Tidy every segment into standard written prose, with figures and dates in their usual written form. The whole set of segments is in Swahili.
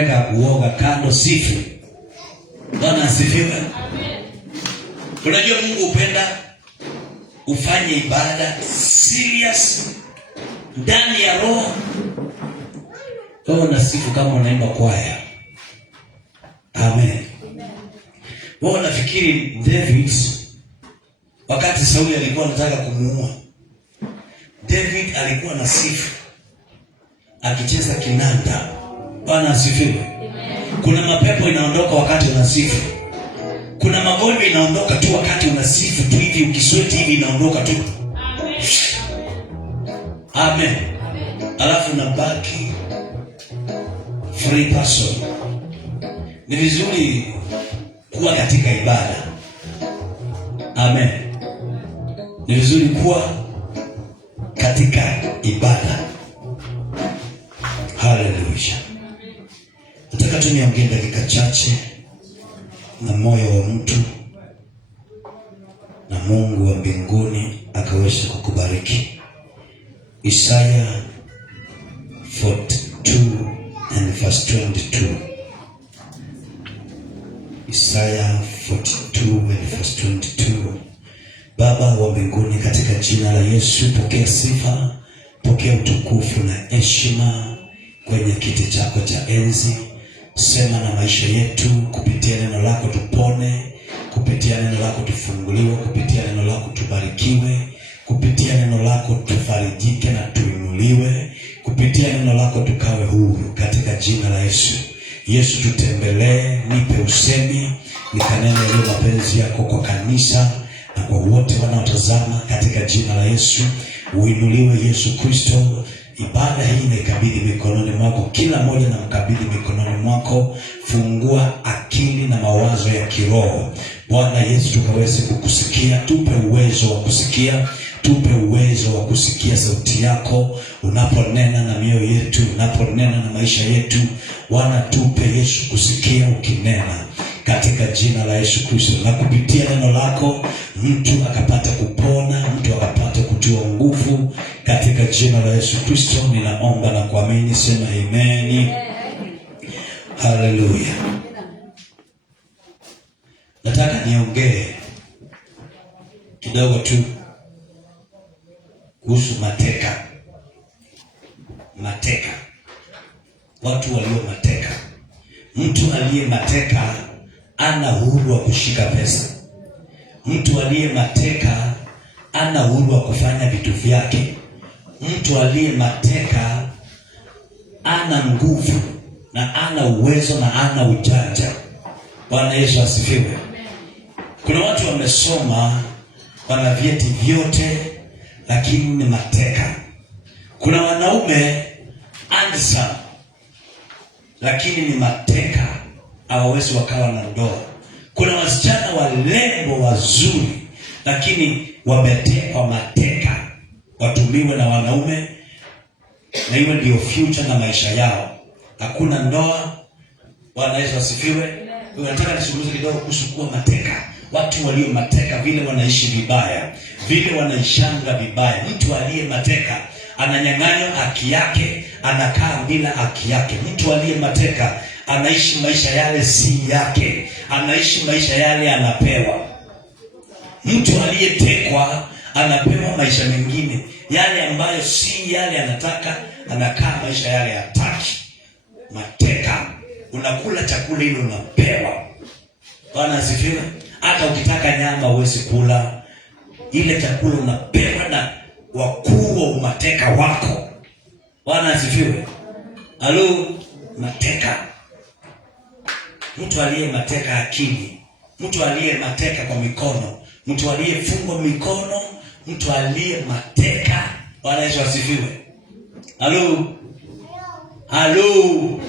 weka uoga kando, sifu. Bwana asifiwe. Amen. Unajua Mungu upenda ufanye ibada serious ndani ya roho. Wewe unasifu kama unaimba kwaya. Amen. Wewe unafikiri David wakati Sauli alikuwa anataka kumuua, David alikuwa na sifu akicheza kinanda. Bwana asifiwe. Kuna mapepo inaondoka wakati unasifu. Kuna magonjwa inaondoka tu wakati unasifu tu, hivi ukisweti hivi inaondoka tu. Amen. Alafu unabaki free person. Ni vizuri kuwa katika ibada. Amen. Ni vizuri kuwa katika ibada. Hallelujah. Nataka tu niongee dakika chache na moyo wa mtu, na Mungu wa mbinguni akaweza kukubariki. Isaya 42 and verse 22. Isaya 42 and verse 22. Baba wa mbinguni, katika jina la Yesu, pokea sifa, pokea utukufu na heshima kwenye kiti chako cha enzi. Sema na maisha yetu, kupitia neno lako tupone, kupitia neno lako tufunguliwe, kupitia neno lako tubarikiwe, kupitia neno lako tufarijike na tuinuliwe, kupitia neno lako tukawe huru, katika jina la Yesu. Yesu, tutembelee, nipe usemi, nikanene leo mapenzi yako kwa kanisa na kwa wote wanaotazama, katika jina la Yesu. Uinuliwe Yesu Kristo. Ibada hii naikabidhi mikononi mwako, kila mmoja na mkabidhi mikononi mwako. Fungua akili na mawazo ya kiroho, Bwana Yesu, tukaweze kukusikia. Tupe uwezo wa kusikia, tupe uwezo wa kusikia sauti yako unaponena na mioyo yetu, unaponena na maisha yetu. Bwana, tupe Yesu kusikia ukinena, katika jina la Yesu Kristo. Na kupitia neno lako mtu akapata kupona, mtu akapata kutiwa nguvu, katika jina la Yesu Kristo ninaomba na kuamini. Sema amen. Hallelujah. Nataka niongee kidogo tu kuhusu mateka. Mateka, watu walio mateka. Mtu aliye mateka ana uhuru wa kushika pesa. Mtu aliye mateka ana uhuru wa kufanya vitu vyake. Mtu aliye mateka ana nguvu na ana uwezo na ana ujanja. Bwana Yesu asifiwe. Kuna watu wamesoma, wana vyeti vyote, lakini ni mateka. Kuna wanaume handsome, lakini ni mateka, hawawezi wakawa na ndoa. Kuna wasichana walembo wazuri, lakini wametekwa mateka, watumiwe na wanaume, na hiyo ndio future na maisha yao. Hakuna ndoa. Bwana Yesu asifiwe. Nataka nisungumze kidogo kuhusu kuwa mateka. Watu walio mateka, vile wanaishi vibaya, vile wanaishanga vibaya. Mtu aliye mateka ananyang'anywa haki yake, anakaa bila haki yake. Mtu aliye mateka anaishi maisha yale si yake, anaishi maisha yale anapewa. Mtu aliyetekwa anapewa maisha mengine, yale ambayo si yale anataka, anakaa maisha yale hataki. Mateka, unakula chakula ile unapewa. Bwana asifiwe. Hata ukitaka nyama huwezi kula, ile chakula unapewa na wakuu wa umateka wako. Bwana asifiwe. Halo, mateka. Mtu aliye mateka akili, mtu aliye mateka kwa mikono, mtu aliyefungwa mikono, mtu aliye mateka. Bwana Yesu asifiwe. Halo. Halo.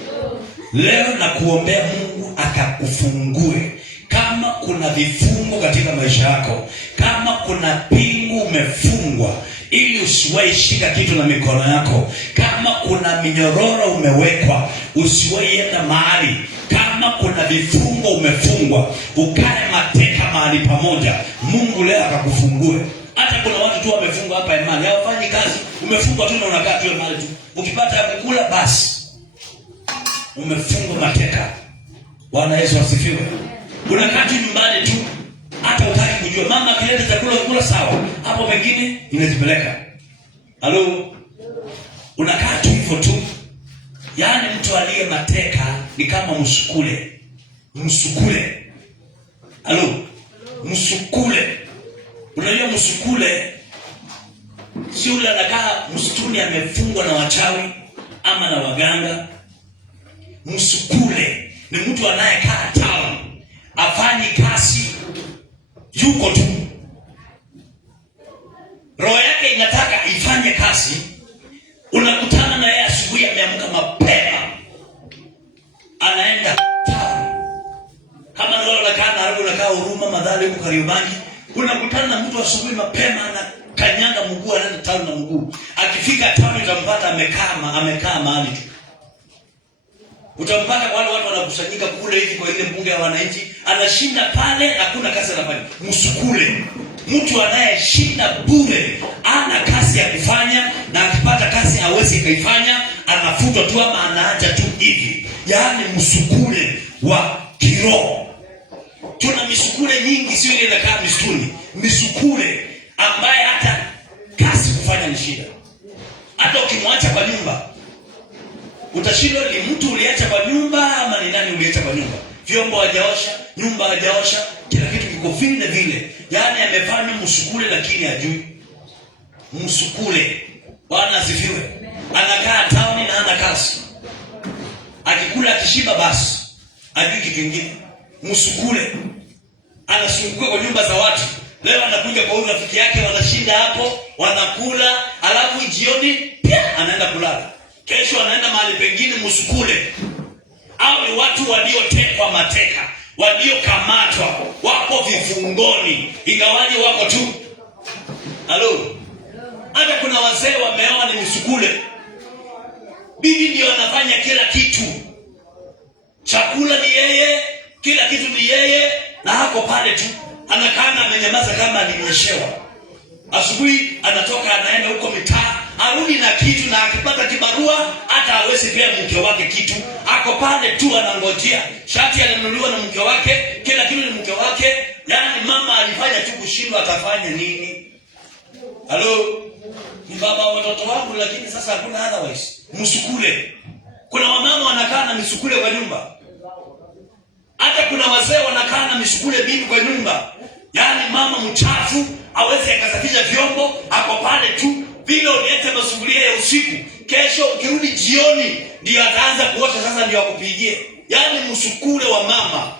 Leo na kuombea Mungu akakufungue. Kama kuna vifungo katika maisha yako, kama kuna pingu umefungwa ili usiwahi shika kitu na mikono yako, kama kuna minyororo umewekwa usiwahi enda mahali, kama kuna vifungo umefungwa ukae mateka mahali pamoja, Mungu leo akakufungue. Hata kuna watu tu wamefungwa hapa imani, hawafanyi kazi, umefungwa tu na unakaa tu mahali tu, ukipata kukula basi. umefungwa mateka. Bwana Yesu asifiwe. Unakaa tu nyumbani tu, hata utaki kujua. Mama akileta chakula kula sawa, hapo pengine inajipeleka. Halo? Unakaa tu hivyo tu. Yaani mtu aliye mateka ni kama msukule. Msukule. Halo? Msukule. Unajua msukule si yule anakaa msituni amefungwa na wachawi ama na waganga. Msukule ni mtu anayekaa town, afanyi kazi, yuko tu. Roho yake inataka ifanye kazi. Unakutana na yeye asubuhi ameamka mapema, anaenda town. Kama ndio unakaa na hapo unakaa Huruma Madhali huko Kariobangi, unakutana na mtu asubuhi mapema anakanyanga mguu anaenda town na mguu. Akifika town utampata amekaa mahali tu. Utampata wale watu wanakusanyika kule hivi kwa ile mbunge ya wananchi, anashinda pale, hakuna kazi anafanya. Msukule. Mtu anayeshinda bure, ana kazi ya kufanya, na akipata kazi hawezi kuifanya, anafutwa tu ama anaacha tu hivi. Yaani msukule wa kiroho. Tuna misukule nyingi, sio ile inakaa msituni. Misukule ambaye hata kazi kufanya ni shida. Hata ukimwacha kwa nyumba, utashindwa ni mtu uliacha kwa nyumba ama ni nani uliacha kwa nyumba. Vyombo hajaosha, nyumba hajaosha, kila kitu kiko vile vile. Yaani amefanya msukule lakini hajui. Msukule. Bwana asifiwe. Anakaa town na hana kazi. Akikula akishiba basi, hajui kitu kingine. Msukule. Anasumbuka kwa nyumba za watu. Leo anakuja kwa rafiki yake, wanashinda hapo, wanakula, alafu jioni pia anaenda kulala. Kesho anaenda mahali pengine. Msukule. Hao ni watu waliotekwa mateka, waliokamatwa, wako vifungoni, ingawaje wako tu. Halo? Hata kuna wazee wameoa ni msukule. Bibi ndio anafanya kila kitu. Chakula ni yeye, kila kitu ni yeye, na hako pale tu. Anakaa na amenyamaza kama alinyeshewa. Asubuhi anatoka anaenda huko mitaa, arudi na kitu, na akipata kibarua hata hawezi pia mke wake kitu. Ako pale tu anangojea. Shati alinunuliwa na mke wake, kila kitu ni mke wake. Yaani mama alifanya tu kushindwa atafanya nini. Halo? Ni baba wa watoto wangu lakini sasa hakuna otherwise. Msukule. Kuna wamama wanakaa na misukule kwa nyumba. Hata kuna wazee wanakaa na misukule bibi kwa nyumba. Yaani mama mchafu, hawezi akasafisha vyombo, ako pale tu. Vile ulete masufuria ya usiku, kesho ukirudi jioni ndio ataanza kuosha, sasa ndio akupigie. Yaani msukule wa mama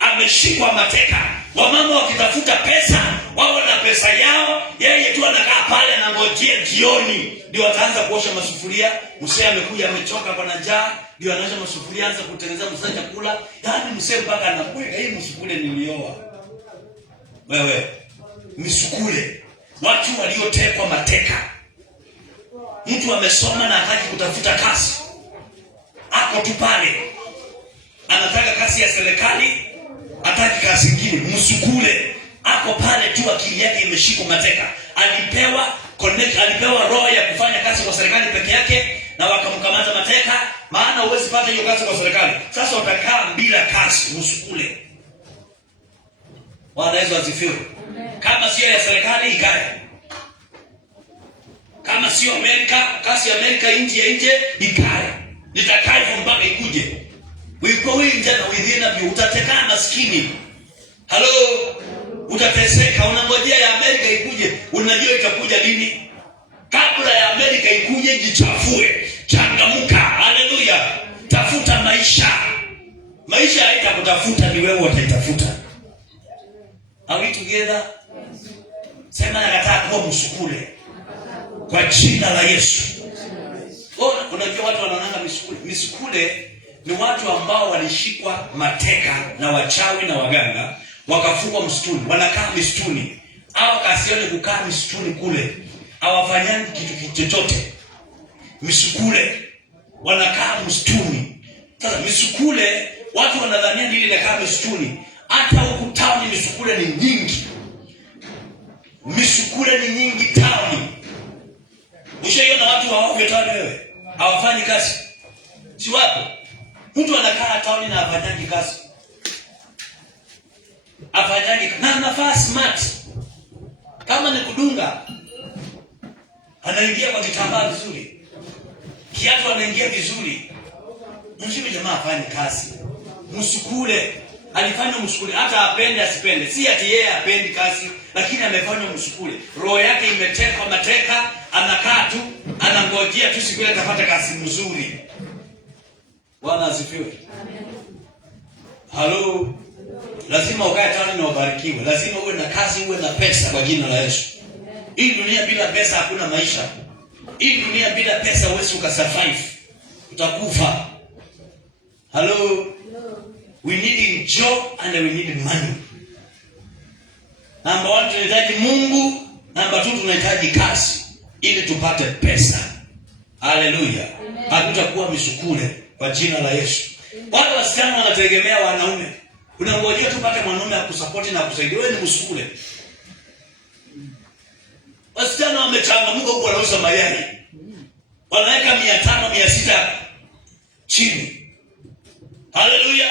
ameshikwa mateka. Wamama wakitafuta pesa, wao na pesa yao, yeye tu anakaa pale anangojea jioni ndio ataanza kuosha masufuria. Mzee amekuja amechoka kwa njaa, ndio anaosha masufuria, anza kutengeneza msasa chakula. Yaani mzee mpaka anakuweka hii msukule nilioa. Wewe misukule, watu waliotekwa mateka. Mtu amesoma na hataki kutafuta kazi, ako tu pale, anataka kazi ya serikali, hataki kazi nyingine. Msukule ako pale tu, akili yake imeshikwa mateka. Alipewa roho ya kufanya kazi kwa serikali peke yake, na wakamkamata mateka. Maana huwezi pata hiyo kazi kwa serikali, sasa utakaa bila kazi. Msukule. Bwana Yesu asifiwe. Kama sio ya serikali ikae. Kama sio Amerika, kazi ya Amerika nje ikae. Nitakaa hivyo mpaka ikuje. Wiko nje na within a utatekana maskini. Halo? Utateseka, unangojea ya Amerika ikuje. Unajua itakuja lini? Kabla ya Amerika ikuje, jichafue. Changamuka. Haleluya. Tafuta maisha. Maisha haitakutafuta, ni wewe utaitafuta. Are we together? Sema nakataa kuwa msukule kwa jina la Yesu. Unajua watu wanaonanga misukule. Misukule ni watu ambao walishikwa mateka na wachawi na waganga, wakafungwa msituni, wanakaa msituni. Hao kasione kukaa msituni kule, hawafanyani kitu chochote. Misukule wanakaa msituni. Sasa misukule watu wanadhania nini inakaa msituni? Hata huku town misukule ni nyingi. Misukule ni nyingi town. Ushaiona watu hawavyo town wewe? Hawafanyi kazi. Si wapo? Mtu anakaa tauni na afanyaji kazi. Afanyaji na anafaa smart. Kama ni kudunga, anaingia kwa kitambaa vizuri. Kiatu anaingia vizuri. Mshime jamaa afanye kazi. Msukule. Alifanya msukule hata apende asipende. Si ati yeye apendi kazi, lakini amefanya msukule. Roho yake imetekwa mateka, anakaa tu, anangojea tu siku ile atapata kazi nzuri. Bwana asifiwe. Amen. Halo. Lazima ukae tani na ubarikiwe. Lazima uwe na kazi, uwe na pesa kwa jina la Yesu. Hii dunia bila pesa hakuna maisha. Hii dunia bila pesa huwezi ukasurvive. Utakufa. Hello. We need job and we need money. Number 1 tunahitaji Mungu, number 2 tunahitaji kazi ili tupate pesa. Haleluya. Hatutakuwa misukule kwa jina la Yesu. Wale wasichana wanategemea wanaume. Unangojea tupate mwanaume akusupport na kusaidia. Wewe ni msukule. Wasichana wamechangamuka huko wanauza mayai. Wanaweka 500, 600 chini. Haleluya.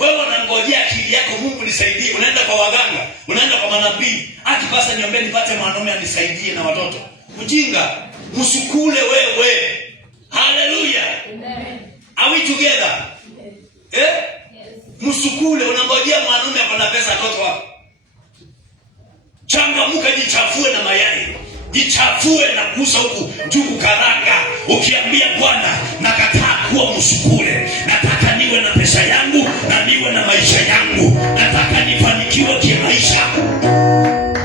Wewe unangojea akili yako Mungu nisaidie. Unaenda kwa waganga, unaenda kwa manabii. Akipasa niombe nipate mwanaume anisaidie na watoto. Mjinga, msukule wewe. Haleluya. Amen. Are we together? Yes. Msukule unangojea mwanaume akona pesa watoto wako. Changamuka, jichafue na mayai. Jichafue na kuuza huku njugu karanga. Ukiambia Bwana, nakataa kuwa msukule. Nataka niwe na pesa yangu na niwe na maisha yangu. Nataka nifanikiwe kimaisha.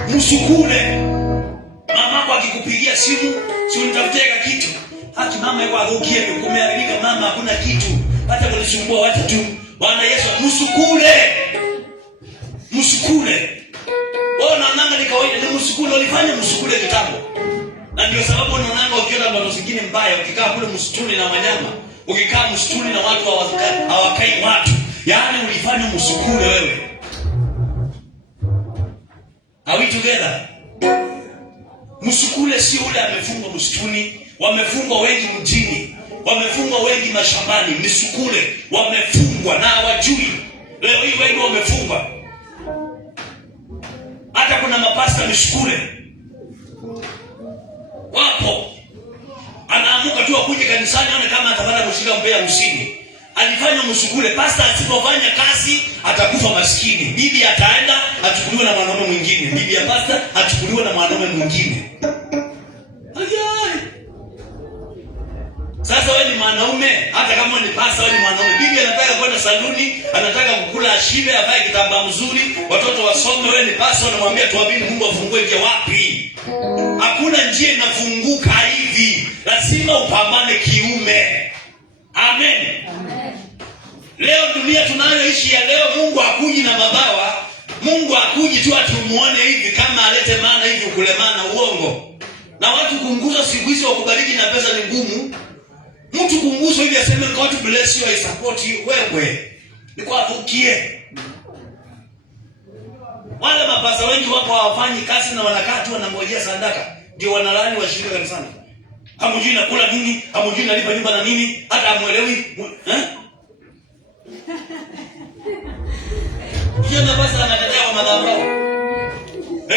Msukule. Mama akikupigia simu, si unitafutia kitu. Haki mama yuko adhukie kumeharibika mama hakuna kitu. Hata kunisumbua wacha tu. Bwana Yesu, msukule. Msukule. Wao naonanga ni kawaida, ni msukule, walifanya msukule kitambo. Na ndio sababu unaonanga ukiona mambo zingine mbaya, ukikaa kule msituni na wanyama, ukikaa msituni na watu hawakai watu. Yaani ulifanya msukule wewe. Are we together? Msukule si ule amefungwa msituni, wamefungwa wengi mjini, wamefungwa wengi mashambani, msukule wamefungwa na hawajui. Leo hii wengi wamefungwa. Hata kuna mapasta mishukule. Wapo. Anaamuka tu akuje kanisani aone kama atapata kushika mbea 50. Alifanya mshukule. Pasta asipofanya kazi atakufa maskini. Bibi ataenda achukuliwe na mwanaume mwingine. Bibi ya pasta achukuliwe na mwanaume mwingine. Ayai. Sasa wewe ni mwanaume, hata kama ni pasta wewe ni mwanaume. Bibi anataka kwenda saluni, anataka kukula ashibe, avae kitambaa mzuri, watoto wasome, wewe ni pasta unamwambia tuamini Mungu afungue njia wapi? Hakuna njia inafunguka hivi. Lazima upambane kiume. Amen. Amen. Leo dunia tunayoishi ya leo, Mungu hakuji na mabawa. Mungu hakuji tu atumuone hivi kama alete maana hivi kulemana uongo. Na watu kunguza siku hizi wakubariki na pesa ni ngumu. Mtu kunguzo hivi aseme God bless you, I support you, wewe ni kwa vukie. Wale mapasa wengi wapo hawafanyi kazi na wanakaa tu wanangojea sadaka. Ndio wanalani washirika kanisani. Hamjui nakula nini, hamjui nalipa nyumba na nini, hata hamuelewi. Kijana basi anatetea kwa madhabahu.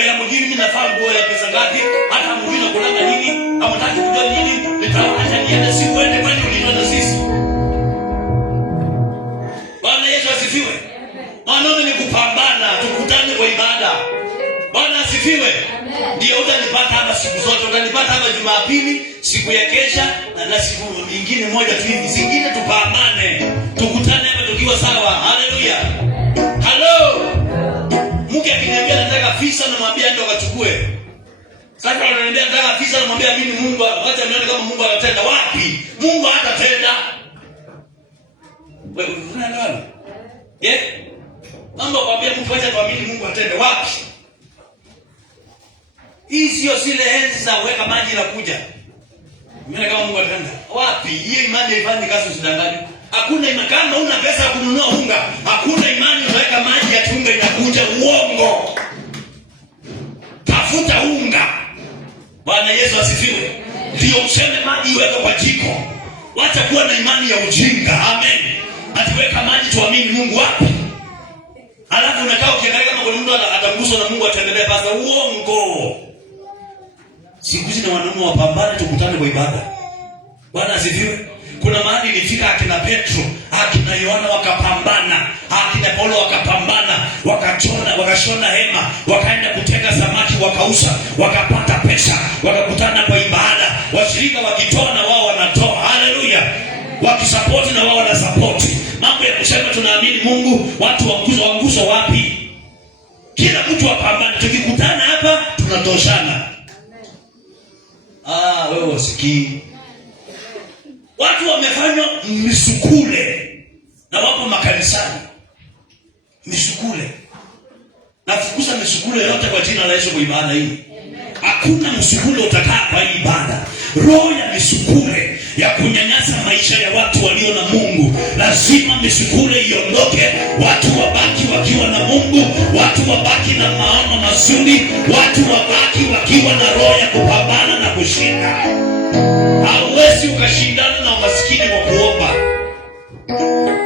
Hamjui mimi nafaa nguo ya pesa ngapi, hata hamjui nakulanga nini, hamtaki kujua nini, nitaacha niende siku ende kwani ulindwa na sisi. Bwana Yesu asifiwe. Maneno ni kupambana, tukutane kwa ibada. Bwana asifiwe. Ndio utanipata hapa siku zote, utanipata hapa Jumapili, siku ya kesha na siku nyingine moja tu hivi. Zingine tupambane. Tukutane hapa tukiwa sawa. Haleluya. Hello. Mke akiniambia nataka visa na mwambia ndio akachukue. Sasa ananiambia nataka visa na mwambia mimi Mungu, acha nione kama Mungu atatenda. Wapi? Mungu hatatenda. Wewe unaelewa? Mambo kwambia Mungu acha tuamini Mungu atende. Wapi? Hii sio zile enzi za weka maji na kuja. Mimi kama Mungu atatenda. Wapi? Hiyo imani haifanyi kazi, usidanganye. Hakuna imani kama una pesa ya kununua unga. Hakuna imani unaweka maji ya unga inakuja, uongo. Tafuta unga. Bwana Yesu asifiwe. Ndio useme maji iweke kwa jiko. Wacha kuwa na imani ya ujinga. Amen. Atiweka maji tuamini Mungu wapi? Alafu unakaa ukiangalia kama kuna mtu ataguswa na Mungu ataendelea basi. Uongo. Siku hizi na wanaume wapambane tukutane kwa ibada. Bwana asifiwe. Kuna mahali ilifika akina Petro, akina Yohana wakapambana, akina Paulo wakapambana, wakashona hema, wakaenda kutega samaki, wakauza, wakapata pesa, wakakutana kwa ibada. Washirika wakitoa na wao wanatoa. Haleluya. Wakisupport na wao wanasupport. Mambo ya kusema tunaamini Mungu, watu wanguzo wapi? Kila mtu apambane, tukikutana hapa tunatoshana. Wewe usikii. Watu wamefanywa misukule na wapo makanisani. Misukule. Nafukuza misukule yote kwa jina la Yesu kwa ibada hii. Hakuna msukule utakaa kwa ibada. Roho ya misukule ya kunyanyasa maisha ya watu walio na Mungu, lazima misukule iondoke. Watu wabaki wakiwa na Mungu, watu wabaki na maono mazuri, watu wabaki wakiwa na roho ya kupambana na kushinda. Hauwezi ukashindana na umaskini kwa kuomba.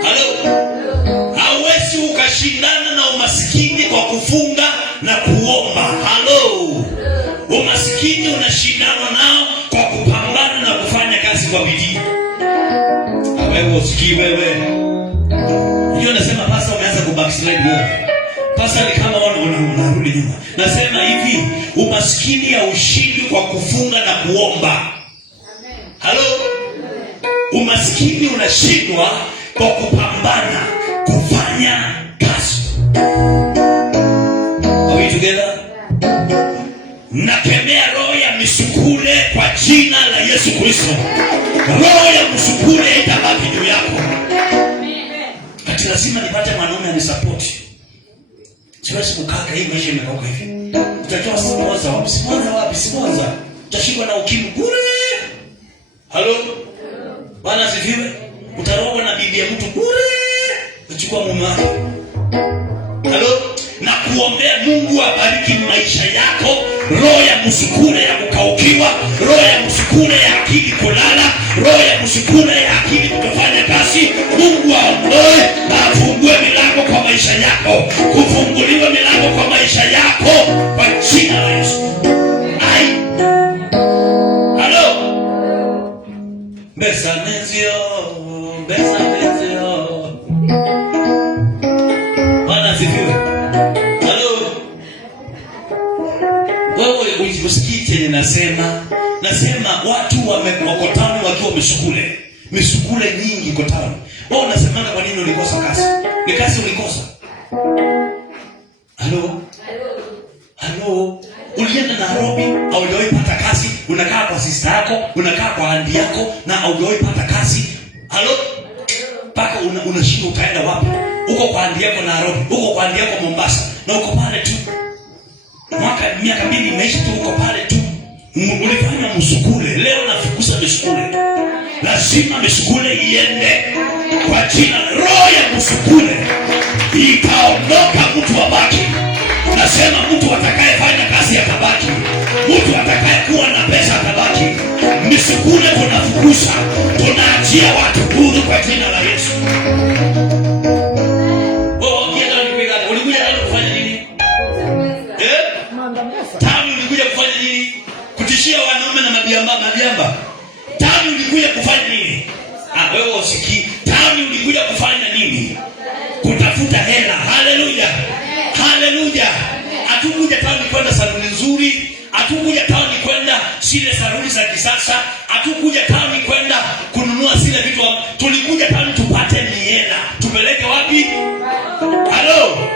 Halo. Hauwezi ukashindana na umaskini kwa kufunga na kuomba. Halo. Umaskini unashindana nao kwa kupambana na kufanya kazi kwa bidii. Wewe usikii wewe. Hiyo nasema pasa umeanza kubackslide wewe. Pasa ni kama unarudi nyuma. Nasema hivi, umaskini ya ushindi kwa kufunga na kuomba. Halo? Umaskini unashindwa kwa kupambana, kufanya kazi. Are we together? Nakemea roho ya misukule kwa jina la Yesu Kristo. Roho ya misukule itabaki juu yako. Ati lazima nipate mwanaume anisupport. Siwezi kukaa hii maisha imekauka hivi. Utatoa Sponsor. Utashikwa na ukimwi bure. Halo? Bwana asifiwe. Utarogwa na bibi ya mtu bure. Uchukua mume wake. Halo? Na kuombea Mungu abariki maisha yako. Roho ya msukule ya kukaukiwa, roho ya msukule ya akili kulala, roho ya msukule ya akili kutofanya kazi, Mungu aondoe na afungue milango kwa maisha yako. Kufunguliwa milango kwa maisha yako kwa jina la Yesu. Halo? Besa menzio. Bwana asifiwe. Wewe usikii chenye nasema watu wamekotana wakiwa misukule nyingi kotana. Wewe unasemanga kwa nini ulikosa kazi? Ni kazi ulikosa. Halo. Ulienda Nairobi au hujawahi pata kazi, unakaa kwa sister yako, unakaa kwa auntie yako na hujawahi pata kazi. Halo? Paka unashinda utaenda wapi? Uko kwa auntie yako Nairobi, uko kwa auntie yako Mombasa na uko pale tu. Miaka 2 imeisha tu uko pale tu. Ulifanya msukule. Leo nafukuza misukule. Lazima misukule iende kwa jina. Roho ya msukule itaondoka, mtu abaki. Nasema mtu atakayefanya kazi atabaki. Mtu atakayekuwa na pesa atabaki. Misukule tunafukuza. Tunaachia watu huru kwa jina la Yesu. Kutishia wanaume na mabiamba. Tani ulikuja kufanya nini? Wewe usikii. Tani ulikuja kufanya nini? Kutafuta hela. Haleluya. Hatukuja tani kwenda saluni nzuri, hatukuja tani kwenda zile saluni za kisasa, hatukuja tani kwenda kununua zile vitu. Tulikuja tani tupate hela. Tupeleke wapi? Halo.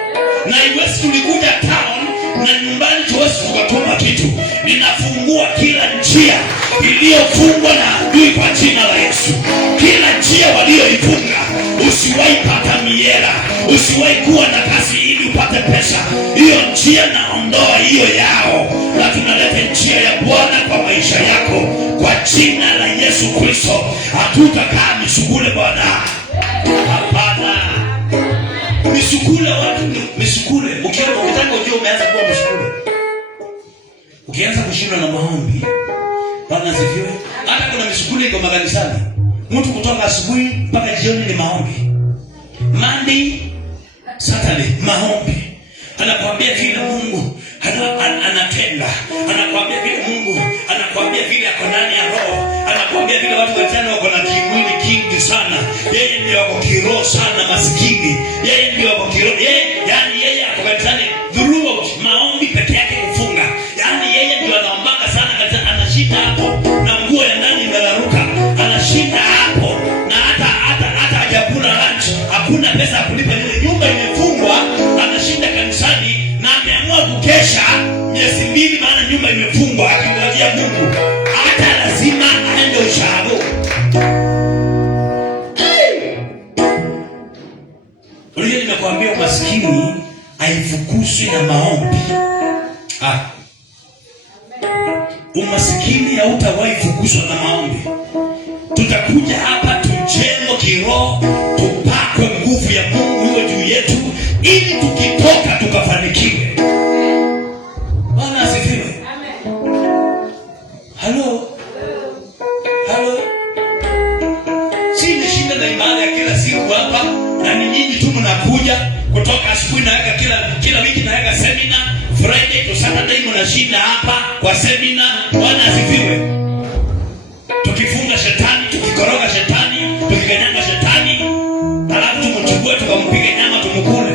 Na iwezi tulikuja town na nyumbani tuwezi tukatuma kitu. Ninafungua kila njia iliyofungwa na adui kwa jina la Yesu. Kila njia walioifunga, usiwahi pata miera, usiwahi kuwa na kazi ili upate pesa. Hiyo njia naondoa hiyo yao, na tunaleta njia ya Bwana kwa maisha yako kwa jina la Yesu Kristo. Hatutakaa misukule Bwana. Hapana. Misukule watu ni misukule. Ukitaka ujue umeanza kuwa misukule, ukianza kushindwa na maombi. Bwana asifiwe. Hata kuna misukule iko makanisani. Mtu kutoka asubuhi mpaka jioni ni maombi. Monday, Saturday maombi. Anakuambia vile Mungu anatenda. Anakuambia vile Mungu anakuambia vile ako ndani ya roho. Anakuambia vile watu wachana wako na kimwili kingi sana. Yeye ndio wako kiroho sana maskini. Yeye ndio wako kiroho. Yeye ako kanisani throughout maombi peke yake kufunga. Yani yeye ndio anaombaga sana kanisani, anashinda hapo na nguo ya ndani imelaruka. Anashinda hapo na hata hajakula lunch. Hakuna pesa ya kulipa ile nyumba imefungwa, anashinda kanisani na ameamua kukesha miezi 2 maana nyumba imefungwa akingojea Mungu. Hata lazima aende ushago. Unajua nimekuambia umaskini haifukuzwi na maombi. Umaskini hautawahi fukuzwa na maombi. Tutakuja hapa tujengwe kiroho, tupakwe nguvu ya Mungu iwe juu yetu ili tukitoka tukafanikiwe. Bwana asifiwe. Amen. Halo. Sisi shinda na ibada ya kila siku hapa na ni nyinyi tu mnakuja kutoka asubuhi na kila wiki na seminar Friday to Saturday mnashinda hapa kwa seminar. Bwana asifiwe. Tukifunga shetani, tukikoroga shetani, tukikanyanga shetani, alafu tumchukue tukampiga nyama tumkule.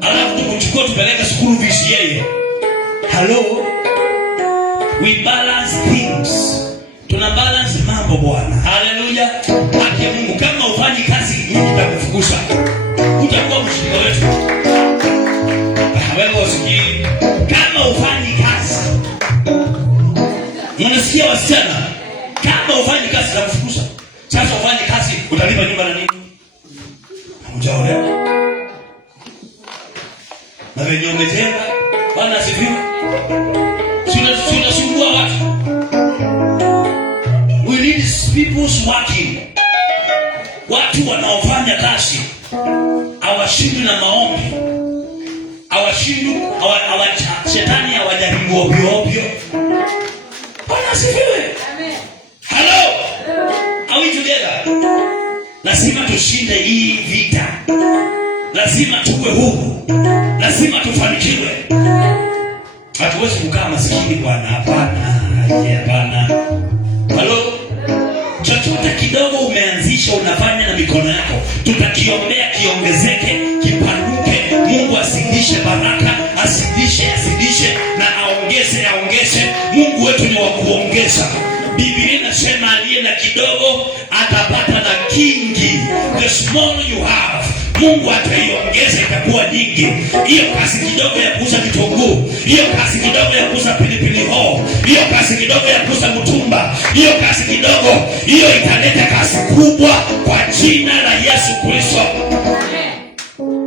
Alafu tumchukue tupeleke school fees yeye. Hello. We balance things. Tuna balance mambo Bwana. Haleluya. Haki ya Mungu. Kama ufanyi kazi mimi nitakufukuza. Utakuwa mshirika wetu. Wewe usikii. Kama ufanyi kazi. Mnasikia wasichana? Kama ufanyi kazi nitakufukuza. Sasa ufanyi kazi utalipa nyumba na nini? Hujaolewa. Na venye umejenga, Bwana asifiwe. Tunasumbua watu. We need people working. Watu wanaofanya kazi hawashindwi na maombi. Hawashindwi, shetani hawajaribu ovyo. Bwana asifiwe. Amen. Hello. Are we together? Lazima tushinde hii vita. Lazima tuwe huru. Lazima tufanikiwe. Hatuwezi kukaa maskini Bwana, hapana. Hapana. Hello. Chochote kidogo umeanzisha unafanya na mikono yako, tutakiombea kiongezeke, kipanuke. Mungu azidishe baraka, azidishe na aongeze. Mungu wetu ni wa kuongeza. Biblia inasema aliye na kidogo atapata na kingi. The small you have, Mungu ataiongeza itakuwa nyingi. Hiyo kazi kidogo ya kuuza vitunguu, hiyo kazi kidogo ya kuuza pilipili hoho, hiyo kazi kidogo ya kuuza mtumba, hiyo kazi kidogo, hiyo italeta kazi kubwa kwa jina la Yesu Kristo.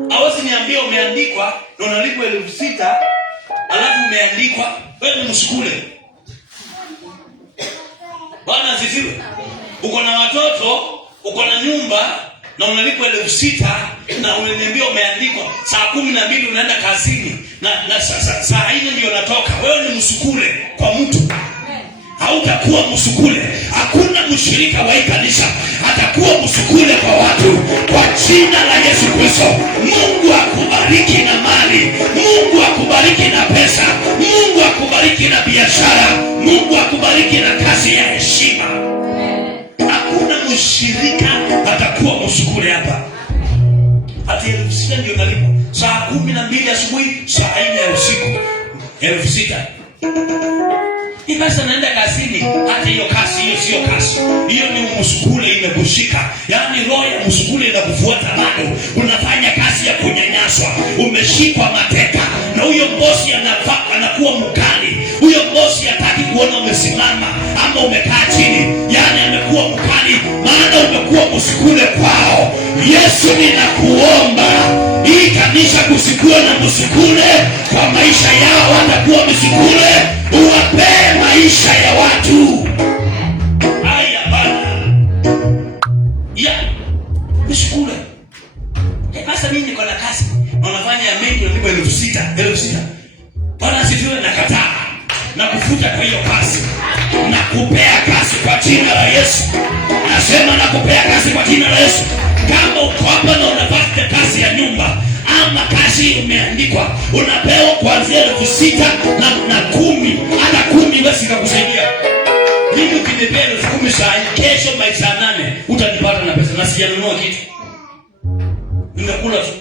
Hawezi niambia umeandikwa na unalipwa 6,000 alafu umeandikwa wewe ni msukule. Bwana asifiwe. Uko na watoto, uko na nyumba na unalipwa 6,000 na unaniambia umeandikwa saa 12 unaenda kazini na saa 4 ndio unatoka. Wewe ni msukule kwa mtu. Hautakuwa msukule. Hakuna mshirika wa kanisa atakuwa msukule kwa watu kwa jina la Yesu Kristo. Mungu akubariki na mali. Mungu akubariki na pesa. Mungu akubariki na biashara. Mungu akubariki na kazi ya heshima. Hakuna mshirika atakuwa msukule hapa. Hata 6,000 ndio nalipo. Saa 12 asubuhi, saa 4 ya usiku. 6,000. Ni basi naenda kazini, hata hiyo kazi hiyo sio kazi. Hiyo ni msukule imekushika. Yaani roho ya msukule inakufuata bado. Unafanya kazi ya kunyanyaswa. Umeshikwa mateka. Na huyo bosi anakuwa mkali. Huyo bosi hataki kuona umesimama ama umekaa chini. Yaani amekuwa mkali maana umekuwa msukule kwao. Yesu ninakuomba hii kanisa kusikuwa na msukule kwa maisha yao, watakuwa msukule. Uwapee maisha ya watu. Haya bana. Msukule. Sasa mimi niko na kazi. Unafanya ya mengi unalipa 6,000. Bwana asifiwe. Nakataa. Na kufuta kwa hiyo kazi. Na kupea kazi kwa jina la Yesu. Nasema na kupea kazi kwa jina la Yesu. Kama uko hapa na unapata kazi ya nyumba ama kazi imeandikwa, unapewa kuanzia 6,000 na 10,000, hata 10 basi ikakusaidia. Mimi ukinipea 10,000 saa hii, kesho maisha 8 utanipata na pesa na sijanunua kitu. Nimekula tu.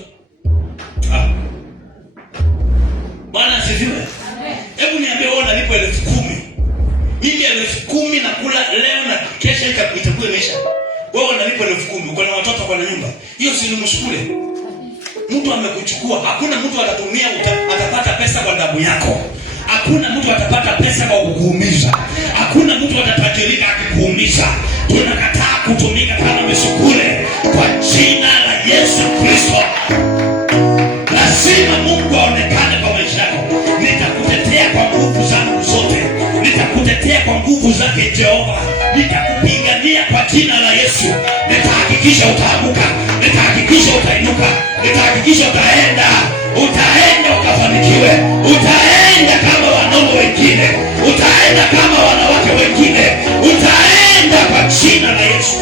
Bwana asifiwe. Hebu niambie wewe unalipo 10,000. Mimi 10,000 nakula leo na kesho itakuwa imeisha. Wewe unalipo 10,000, uko na watoto kwa nyumba. Hiyo si ni mshukule. Mtu amekuchukua, hakuna mtu atatumia atapata pesa kwa damu yako. Hakuna mtu atapata pesa kwa kukuumiza. Hakuna mtu atatajirika akikuumiza. Tunakataa kutumika kama mshukule kwa jina la Yesu Kristo. Lazima Mungu aonekane kwa maisha yako. Nitakutetea kwa nguvu zangu zote. Nitakutetea kwa nguvu zake Jehova. Nitakupigania kwa jina la Yesu. Nitahakikisha utaamuka. Nitahakikisha utainuka. Nitahakikisha utaenda ukafanikiwe. Utaenda kama wanaume wengine. Utaenda kama wanawake wengine. Utaenda kwa jina la Yesu.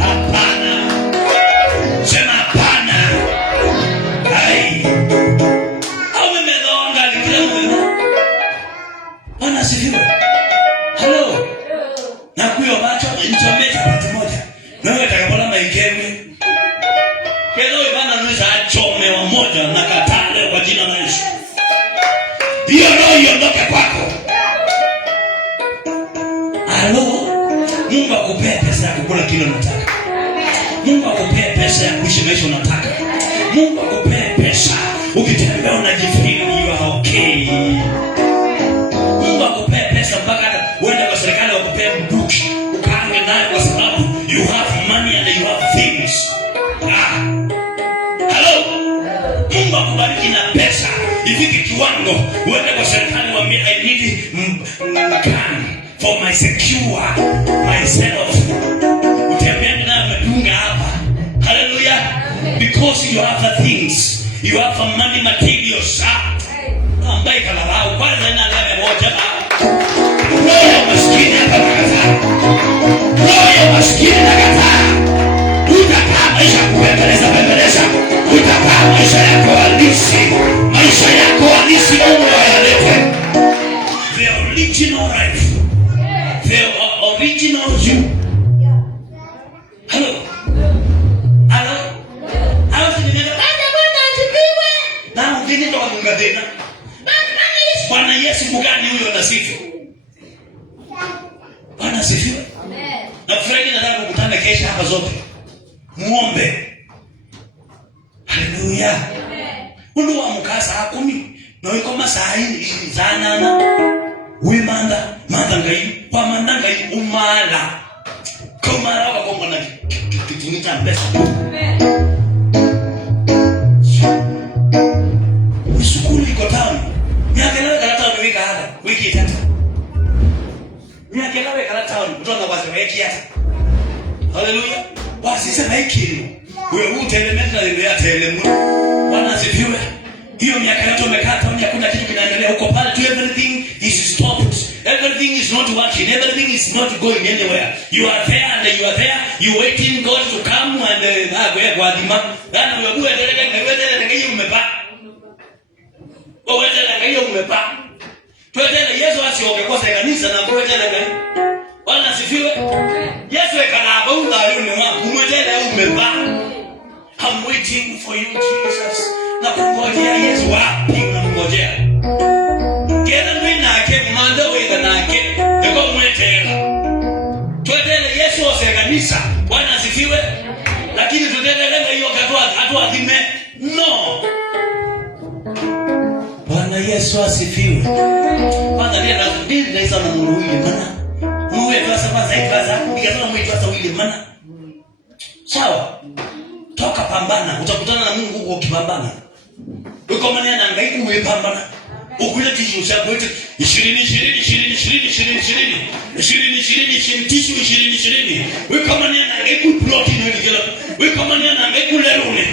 Hapana. Sema hapana. Hai. Au mmedonga likile mwema. Bwana asifiwe. Hello. Na kuyo macho nichomeka pati moja. Wewe takapona maikewe. Kedo ibana nuisa achome wa moja na katale kwa jina la Yesu. Hiyo roho iondoke kwako. Halo. Mungu akupee pesa ya kukula kile unataka. Mungu akupee pesa ya kuishi maisha unataka. Mungu akupee pesa ukitembea unajifeel you are okay. Mungu akupee pesa mpaka hata uende kwa serikali wakupee mbuki ukaange naye kwa sababu you have money and you have things. Hello. Mungu akubariki na pesa ifike kiwango uende kwa serikali waambie I need can for my secure myself. Utembea na umedunga hapa. Hallelujah. Because you have the things. You have the money materials. Ambaye kalao kwanza ina leo moja. Roho ya maskini hapa nakataa. Roho ya maskini nakataa. Utakaa maisha kupembeleza. Utakaa maisha yako halisi. Maisha yako halisi Mungu ayalete. The original life. The original you. Hello. Hello. Hello. Na ungine toka mungadena. Bwana Yesu mgani huyo na sifu. Bwana sifiwe. Amen. Na Friday nataka kukutana kesho hapa zote. Muombe. Haleluya. Amen. Ulu wa mkasa 10 na wiko masaa hii zanana. Wimanda ngai kwa mandanga umala. Kumara kwa mbona kitinita pesa. Amen. Shukuru iko tano. Miaka leo karata wika hata wiki tatu. Miaka leo karata kutoka kwa wiki hata. Haleluya. Basi sema hiki. Wewe utelemeta ile ya telemu. Bwana asifiwe. Hiyo miaka yote umekaa tu hakuna kitu kinaendelea huko pale tu, everything is stopped. Everything is not working. Everything is not going anywhere. You are there and you are there. You waiting God to come and kwa dima. Yaani wewe endelea hiyo umepa. Wewe endelea hiyo umepa. Tuendelee Yesu asiongekosa kanisa na kuendelea. Bwana asifiwe. Yesu ekanaba udayuni wangu muendelea umepa. I'm waiting for you Jesus. Na kungojea Yesu wapi unamngojea? Kila mwina ake manda wewe na ake ndiko mwetela. Tuendelee Yesu asekanisa. Bwana asifiwe. Lakini tuendelee hiyo hatua dhime. No. Bwana Yesu asifiwe. Kwanza ndio nazidi naisa na Mungu yule maana. Mungu wetu asema zaidi kaza, nikasema Mungu wetu asema yule maana. Sawa. Toka pambana, utakutana na Mungu huko ukipambana. Uko mania na ngaiku wewe pambana. Ukule tishu ushapo wetu 20. Wewe kama ni na ngaiku plot ni wewe. Wewe kama ni na ngaiku lelune.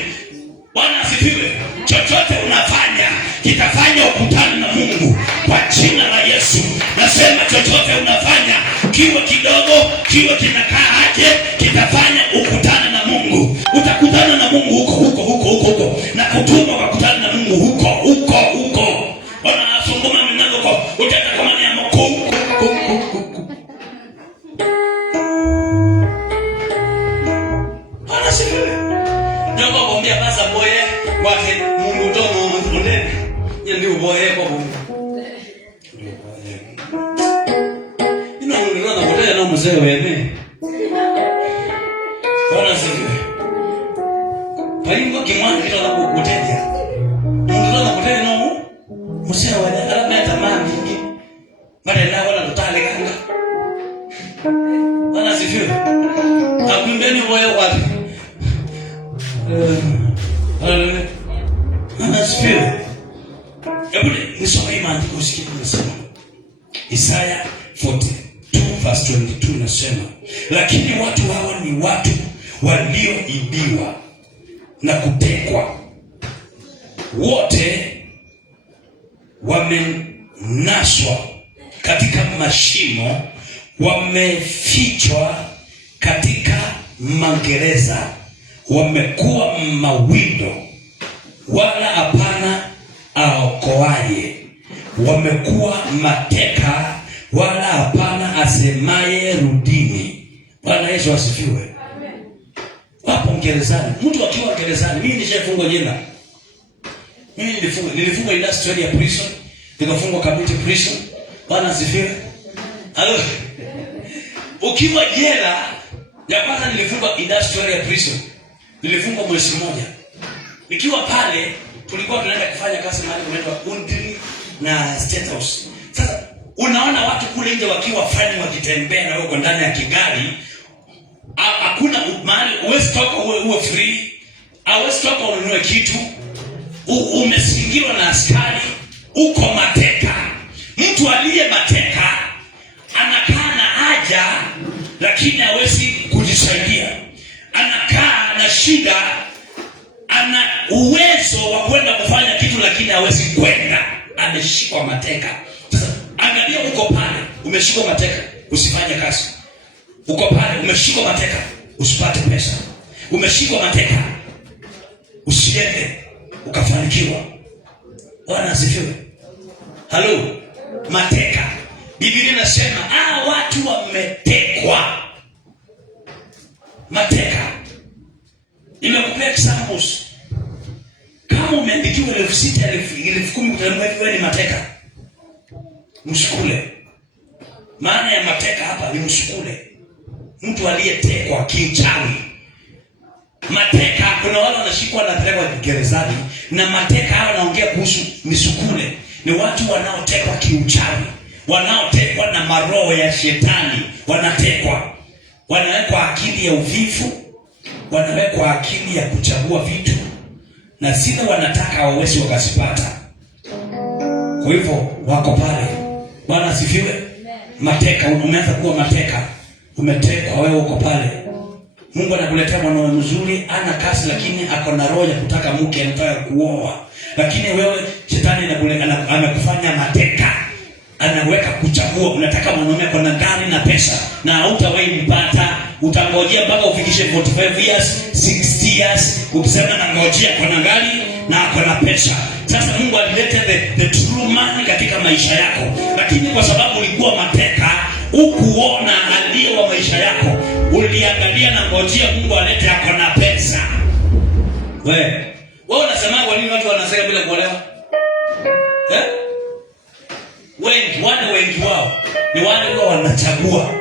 Bwana asifiwe. Chochote unafanya kitafanya ukutane na Mungu kwa jina la Yesu. Nasema chochote unafanya kiwe kidogo, kiwe kinakaa aje, kitafanya ukutane na Mungu. Umetumwa kukutana na Mungu huko. Wanafungua mlango kwa utaka kama ni amoko huko. Anasifiwe. Ndio kuambia basa boye wake Mungu ndo Mungu ndeni. Ndio boye kwa Mungu. Unaona kuteja na mzee wewe. Anasifiwe. Palimu kimwana kitoka kukuteja. Mungu ndo kuteja na mzee wewe alama ya tamani. Baada ya wala tutale kanga. Anasifiwe. Hakundeni boye wapi? Anasifiwe. Hebu nisome maandiko usikie nasema. Isaya 42:22 nasema, lakini watu hawa ni watu walioibiwa na kutekwa. Wote wamenaswa katika mashimo, wamefichwa katika magereza, wamekuwa mawindo, wala hapana aokoaye, wamekuwa mateka, wala hapana asemaye rudini. Bwana Yesu asifiwe. Wapo gerezani. Mtu akiwa gerezani, mimi nishafungwa jela. Mimi nilifungwa industrial prison, nikafungwa community prison. Bwana asifiwe. Halo. Ukiwa jela, ya kwanza nilifungwa industrial prison. Nilifungwa mwezi mmoja. Nikiwa pale tulikuwa tunaenda kufanya kazi mahali kunaitwa Undri na State House. Sasa unaona watu kule nje wakiwa fani wakitembea na wako ndani ya kigari. Hakuna mahali uwezi toka uwe free. Hauwezi toka ununue kitu. Umesingirwa na askari, uko mateka. Mtu aliye mateka anakaa na haja lakini hawezi kujisaidia. Anakaa na shida, ana uwezo wa kwenda kufanya kitu lakini hawezi kwenda. Ameshikwa mateka. Sasa angalia, uko pale umeshikwa mateka, usifanye kazi. Uko pale umeshikwa mateka, usipate pesa. Umeshikwa mateka, usiende ukafanikiwa. Bwana asifiwe. Halo. Mateka. Biblia inasema watu wametekwa. Mateka. Nimekupea examples. Kama umeandikiwa 6,000, 10,000 utaambiwa wewe ni mateka. Mshukule. Maana ya mateka hapa ni mshukule. Mtu aliyetekwa kiuchawi. Mateka, kuna wale wanashikwa na dereva gerezani, na mateka hao naongea kuhusu misukule. Ni watu wanaotekwa kiuchawi, wanaotekwa na maroho ya shetani, wanatekwa. Wanawekwa akili ya uvivu, wanawekwa akili ya kuchagua vitu, na zile wanataka hawawezi wakazipata. Kwa hivyo wako pale. Bwana asifiwe. Mateka, umeanza kuwa mateka. Umetekwa, wewe uko pale. Mungu anakuletea mwanaume mzuri, ana kazi lakini ako na roho ya kutaka mke, anataka kuoa. Lakini wewe shetani anakufanya mateka. Anaweka kuchagua, unataka mwanaume kwa gari na pesa na hautawahi mpata. Utangojea mpaka ufikishe 45 years, 60 years, ukisema na ngojea kwa gari na ako na pesa. Sasa Mungu alileta the true man katika maisha yako. Lakini kwa sababu ulikuwa mateka, ukuona aliye wa maisha yako, uliangalia na ngojea Mungu alete ako na pesa. Wewe unasema kwa nini watu wanasema bila kuolewa? Wengi wao ni wale ambao wanachagua.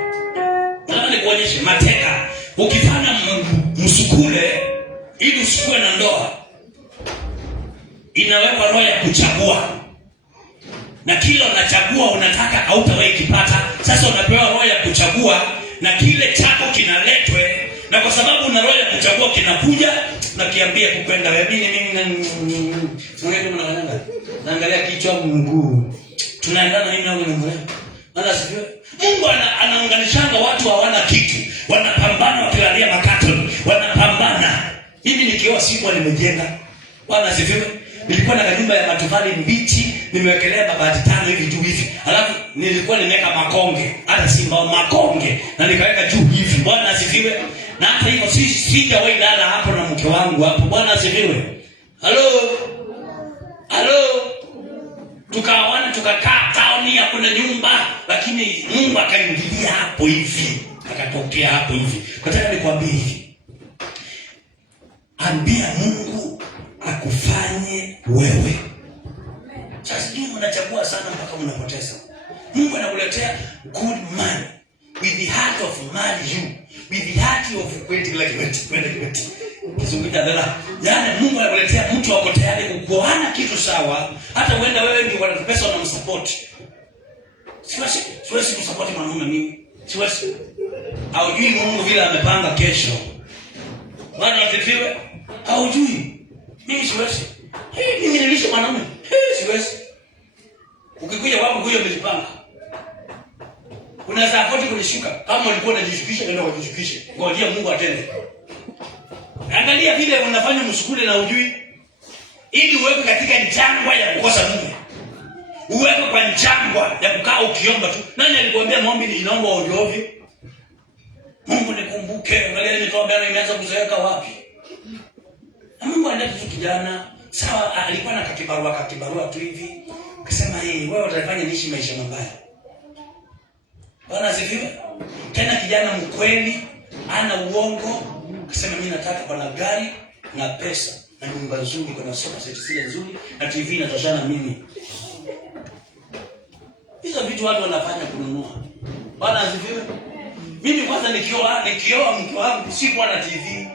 Nataka nikuonyeshe mateka. Ukifanya msukule ili usikue na ndoa, inawekwa roho ya kuchagua. Na kila unachagua unataka hautawahi kipata. Sasa unapewa roho ya kuchagua na kile chako kinaletwe, na kwa sababu una roho ya kuchagua kinakuja na kiambia kupenda wewe. Mimi naangalia kichwa mguu. Tunaendana hivi na wewe. Maana sivyo? Mungu anaunganishanga watu hawana kitu. Wanapambana wakilalia makatoni. Wanapambana. Mimi nikiwa siku nimejenga. Bwana sifiwe. Nilikuwa na nyumba ya matofali mbichi, nimewekelea mabati 5 hivi juu hivi. Alafu nilikuwa nimeweka makonge, hata si mbao, makonge, na nikaweka juu hivi. Bwana asifiwe. Na hata hivyo sijawahi lala hapo na mke wangu hapo. Bwana asifiwe. Halo. Tukawana tukakaa tauni ya kuna nyumba, lakini Mungu akaingilia hapo hivi. Akatokea hapo hivi. Nataka nikwambie hivi. Ambia Mungu akufanye wewe. Sasa ndio unachagua sana mpaka unapoteza. Mungu anakuletea good man with the heart of marry you, with the heart of wait. Kizungumza dada. Yaani Mungu anakuletea mtu wako tayari kukuana kitu sawa, hata uenda wewe ndio wana pesa unamsupport. Siwezi kusupport mwanaume mimi. Siwezi. Haujui Mungu vile amepanga kesho. Bwana asifiwe. Haujui. Mimi siwezi. Mimi nilisha mwanaume. Siwezi. Ukikuja wangu huyo umejipanga. Unaweza afford kunishuka. Kama ulikuwa unajishukisha ndio unajishukishe. Ngojea Mungu atende. Angalia vile unafanya msukule na ujui. Ili uweke katika njangwa ya kukosa Mungu. Uweke kwa njangwa ya kukaa ukiomba tu. Nani alikwambia maombi ni inaomba ovyo ovyo? Mungu nikumbuke. Angalia nimetoa imeanza kuzeeka wapi? Na Mungu anataka tu kijana. Sawa, alikuwa na katibarua tu hivi. Akasema wewe utafanya niishi maisha mabaya. Bwana asifiwe. Tena kijana mkweli, ana uongo. Akasema mimi nataka kwa na gari na pesa na nyumba nzuri, kuna sofa set zile nzuri na TV inatoshana mimi. Hizo vitu watu wanafanya kununua. Bwana asifiwe. Mimi kwanza nikioa mke wangu sikuwa na TV.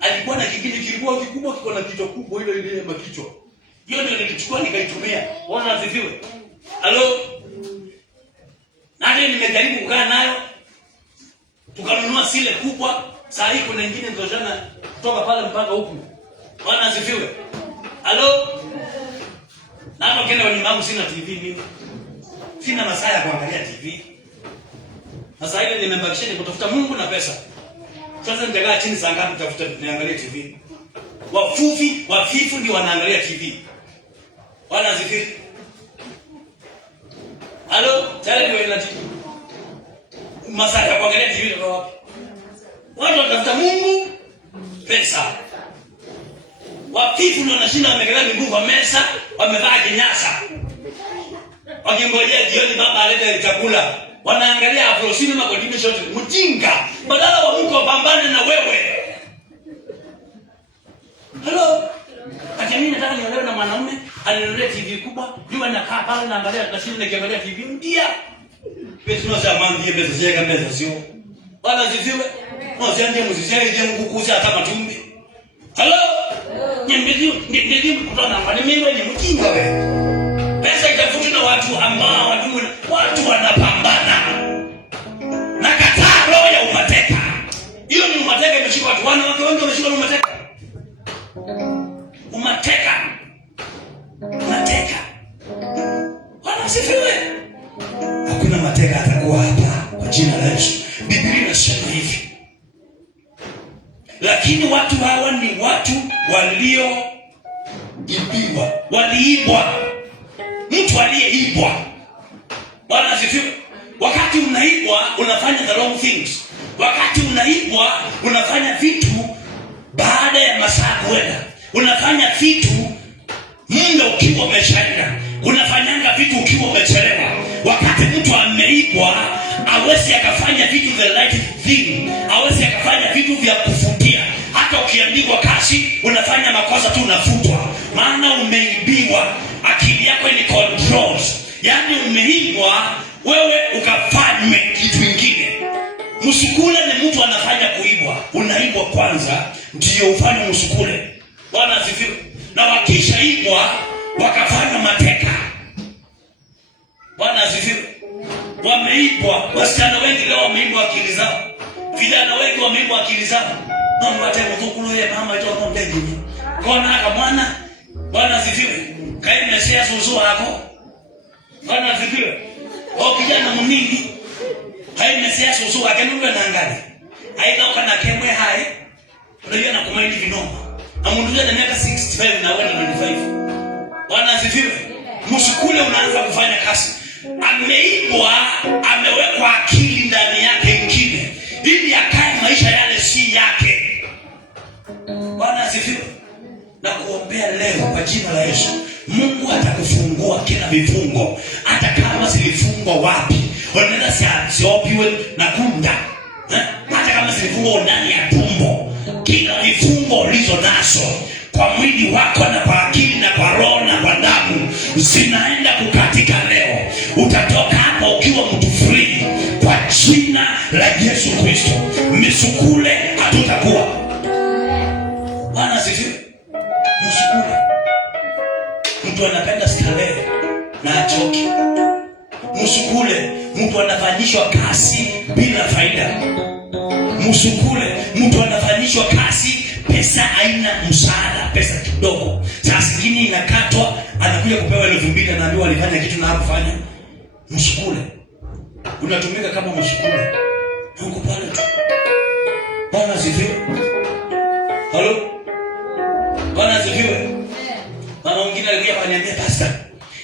Alikuwa na kingine kilikuwa kikubwa kiko na kichwa kubwa ile makichwa. Hiyo ndio nilichukua nikaitumia. Bwana asifiwe. Halo. Nani nimejaribu kukaa nayo. Tukanunua sile kubwa. Saa hii kuna nyingine ndoshana kutoka pale mpaka huku. Bwana asifiwe. Halo. Na hapo kile wani wangu sina TV mimi. Sina masaa ya kuangalia TV. Sasa ile nimebakisha ni kutafuta Mungu na pesa. Sasa nitakaa chini saa ngapi kutafuta niangalie TV. Wafifu ndio wanaangalia TV. Bwana asifiwe. Halo, tayari ndio ina TV. Masaa ya kuangalia TV ndio wapi? Watu watafuta Mungu, pesa. Wafifu ndio wanashinda wamekelea miguu kwa meza, wamevaa kinyasa. Wakingojea jioni baba alete chakula. Wanaangalia Afro Cinema kwa TV short. Mjinga, badala wa Mungu wapambane na wewe. Halo. Acha mimi nataka niolewe na mwanaume, aninunulie TV kubwa, jua nakaa pale naangalia tashinda nikiangalia TV mpya. Pesa za mandi pesa zeka pesa sio. Bwana zifiwe. Msianje msishaje mkukuza hata matumbi. Halo. Niambie kutana na mimi ni mjinga wewe. Pesa itafuti na watu ambao watu wanapambana. Nakataa roho ya umateka. Hiyo ni umateka imeshika watu wanawake wengi wameshika umateka. Mateka. Bwana asifiwe. Hakuna mateka atakuwa hapa kwa jina la Yesu. Biblia inasema hivi. Lakini watu hawa ni watu waliibwa. Mtu aliyeibwa. Bwana asifiwe. Wakati unaibwa unafanya the wrong things. Wakati unaibwa unafanya vitu baada ya masaa kwenda. Unafanya vitu muda ukiwa umeshaenda. Unafanyanga vitu ukiwa umechelewa. Wakati mtu ameibwa hawezi akafanya vitu the right thing. Hawezi akafanya vitu vya kufutia. Hata ukiandikwa kazi unafanya makosa tu unafutwa. Maana umeibiwa. Akili yako ni controls. Yaani umeibwa wewe ukafanywe kitu kingine. Msukule ni mtu anafanya kuibwa. Unaibwa kwanza ndio ufanye msukule. Bwana asifiwe. Na wakishaibwa wakafanya mateka. Bwana asifiwe. Wameibwa. Wasichana wengi leo wameibwa akili zao. Vijana wengi wameibwa akili zao. Na mwate mtukulu ya mama ito kwa mbegi. Kona aka mwana. Bwana asifiwe. Kai mesia suzu wako. Bwana asifiwe. Kijana munini. Hai mesia suzu wake nunga nangani. Haida ukana kemwe hai. Unajua na kumaindi vinoma. Amunduja na miaka 65 na wenda 95. Bwana asifiwe. Msukule unaanza kufanya kazi. Ameibwa, amewekwa akili ndani yake ingine. Ili akae maisha yale si yake. Bwana asifiwe. na kuombea leo kwa jina la Yesu. Mungu atakufungua kila vifungo, hata kama zilifungwa wapi. Wanaweza siopiwe na kunda. Hata kama zilifungwa ndani ya tumbo. Kila vifungo ulizo nazo kwa mwili wako na kwa akili na kwa roho na kwa damu zinaenda kukatika leo. Utatoka hapa ukiwa mtu free kwa jina la Yesu Kristo. Misukule hatutakuwa. Bwana asifiwe. Misukule. Mtu anapenda starehe na achoki. Msukule, mtu anafanyishwa kazi bila faida. Msukule, mtu anafanyishwa kazi, pesa haina msaada, pesa kidogo. Saa zingine inakatwa, anakuja kupewa 2,000 anaambiwa alifanya kitu na hakufanya. Msukule. Unatumika kama msukule. Mungu pale tu. Bwana asifiwe. Halo? Bwana asifiwe. Mama mwingine alikuja akaniambia, pastor,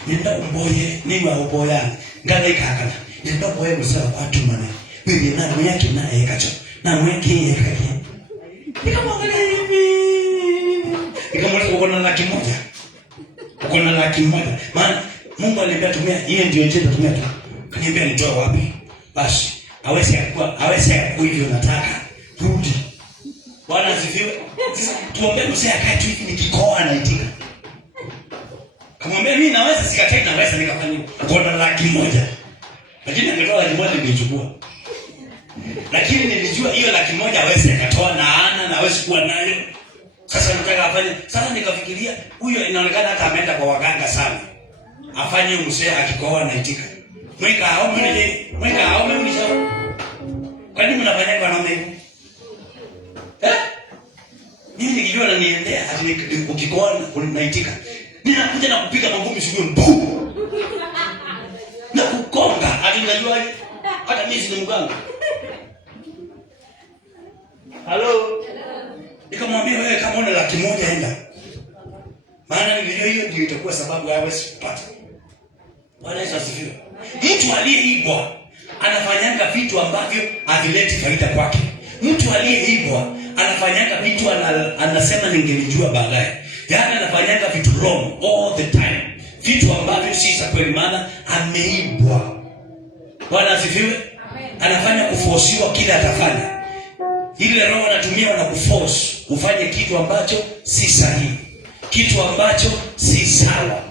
nenda umboye niwa uboya ngala ikakana. Nenda umboye msao watu mana. Wewe na mweke na ekacho. Na mweke ekake. Nikamwangalia hivi. Nikamwambia uko na laki moja. Uko na laki moja. Maana Mungu aliniambia tumia, hiyo ndio njia tumia tu. Kaniambia nitoe wapi? Basi hawezi hivyo nataka. Rudi. Bwana asifiwe. Sasa tuombe mzee akae tu hivi nikikoa anaitika. Kamwambia mimi naweza sikatai, naweza nikafanya kwa laki moja. Lakini angetoa laki moja ningechukua. Lakini nilijua hiyo laki moja hawezi akatoa na hawezi kuwa nayo. Sasa nataka afanye. Sasa nikafikiria huyo inaonekana hata ameenda kwa waganga sana. Afanye mzee akikoa anaitika. Mweka hao mimi sawa. Kwa nini mnafanya kwa namna hiyo? Mimi nikijua na niendea hadi ukikoa unaitika. Ninakuja na kupiga mangumi sivyo mbu. Na kukonga, hadi unajua hata mimi si mganga. Halo. Nikamwambia wewe kama una laki moja enda. Maana nilijua hiyo ndio itakuwa sababu hawezi kupata. Bwana Yesu asifiwe. Mtu aliyeibwa anafanyanga vitu ambavyo havileti faida kwake. Mtu aliyeibwa anafanyanga vitu anasema ningelijua baadaye. Yaani anafanyanga vitu wrong all the time. Vitu ambavyo si za kweli, maana ameibwa. Bwana asifiwe. Anafanya kuforsiwa kile atafanya. Ile roho anatumia na kuforce ufanye kitu ambacho si sahihi. Kitu ambacho si sawa.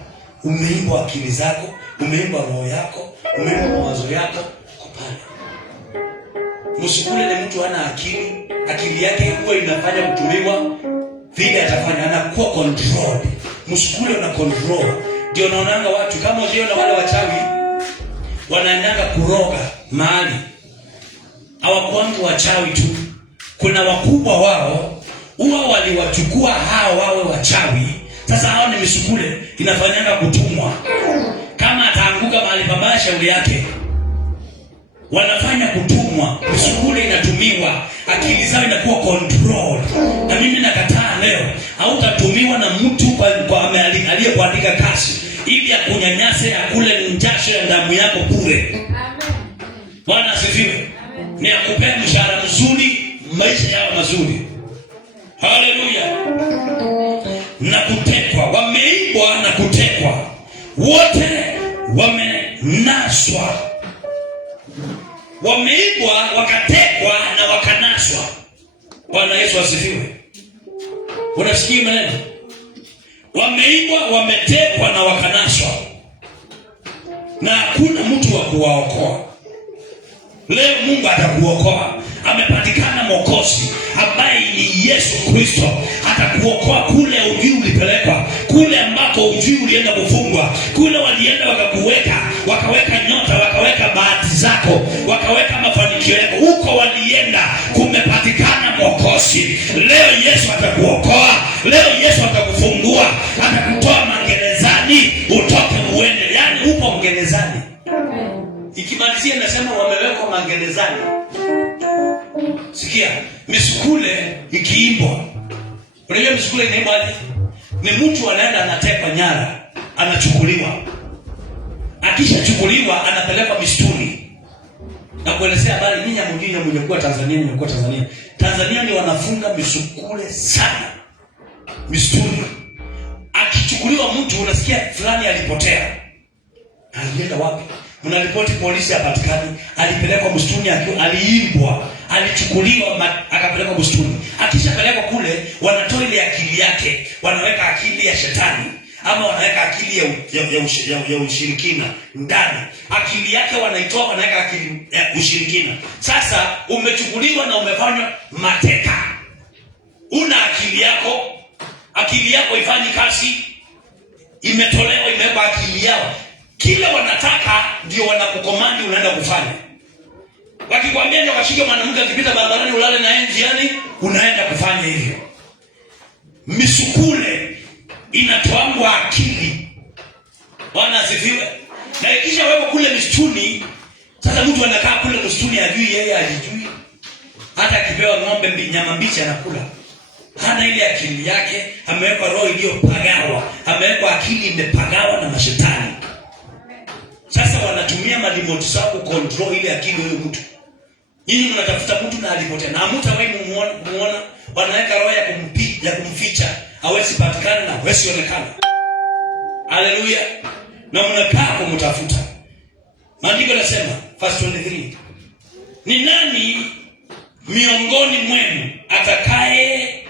Umeibwa akili zako, umeibwa roho yako, umeibwa mawazo yako kupanda. Msukule ni mtu ana akili, akili yake huwa inafanya kutumiwa vile atafanya, anakuwa controlled. Msukule una control. Ndio naonanga watu kama usiona wale wachawi wanaendanga kuroga mahali. Hawakuangu wachawi tu. Kuna wakubwa wao huwa waliwachukua hao wawe wachawi. Sasa hao ni misukule inafanyanga kutumwa. Kama ataanguka mahali pabaya shauri yake. Wanafanya kutumwa, misukule inatumiwa, akili zao inakuwa control. Na mimi nakataa leo, hautatumiwa na mtu kwa aliyekuandika kazi ili akunyanyase, akule njasho ya damu yako bure. Amen. Bwana asifiwe. Ni akupea mshahara mzuri, maisha yao mazuri. Haleluya. Na kutekwa, wameibwa na kutekwa. Wote wamenaswa. Wameibwa, wakatekwa na wakanaswa. Bwana Yesu asifiwe. Unasikia maneno? Wameibwa, wametekwa na wakanaswa. Na hakuna mtu wa kuwaokoa. Leo Mungu atakuokoa. Amepatikana Mwokozi ambaye ni Yesu Kristo. Atakuokoa kule ujui ulipelekwa, kule ambako ujui ulienda kufungwa, kule walienda wakaweka nyota, wakaweka bahati zako, wakaweka mafanikio yako. Huko walienda kumepatikana Mwokozi. Leo Yesu atakuokoa. Leo Yesu atakufungua, atakutoa magerezani utoke uende. Yaani upo gerezani. Ikimalizia nasema wamewekwa magerezani. Sikia, misukule ikiimbwa. Unajua misukule inaimbaje? Ni mtu anaenda anatekwa nyara, anachukuliwa. Akishachukuliwa anapelekwa mistuni. Na kuelezea habari nyinyi mwingine mlikuwa Tanzania. Tanzania ni wanafunga misukule sana. Mistuni. mtu unasikia fulani alipotea. Alienda wapi? Mnaripoti polisi hapatikani, alipelekwa msituni, aliimbwa, alichukuliwa akapelekwa msituni. Akishapelekwa kule, wanatoa ile akili yake, wanaweka akili ya shetani ama wanaweka akili ya ushirikina ndani. Akili yake wanaitoa, wanaweka akili ya ushirikina. Sasa umechukuliwa na umefanywa mateka. Una akili yako ifanyi kazi, imetolewa, imewekwa akili yao. Kile wanataka ndio wanakukomandi unaenda kufanya. Wakikwambia ndio kashike mwanamke akipita barabarani ulale na yeye njiani, unaenda kufanya hivyo. Misukule inatoangwa akili. Bwana asifiwe. Na ikisha wewe kule msituni, sasa mtu anakaa kule msituni ajui yeye alijui. Hata akipewa ng'ombe nyama mbichi anakula. Hana ile akili yake, amewekwa roho iliyopagawa, amewekwa akili imepagawa na mashetani. Sasa wanatumia malimoti sababu control ile akili huyo mtu. Nyinyi mnatafuta mtu na alipotea. Na hamtawahi muona wanaweka roho ya kumficha, hawezi patikana na hawezi onekana. Haleluya. Na mnakaa kumtafuta. Maandiko yanasema verse 23. Ni nani miongoni mwenu atakaye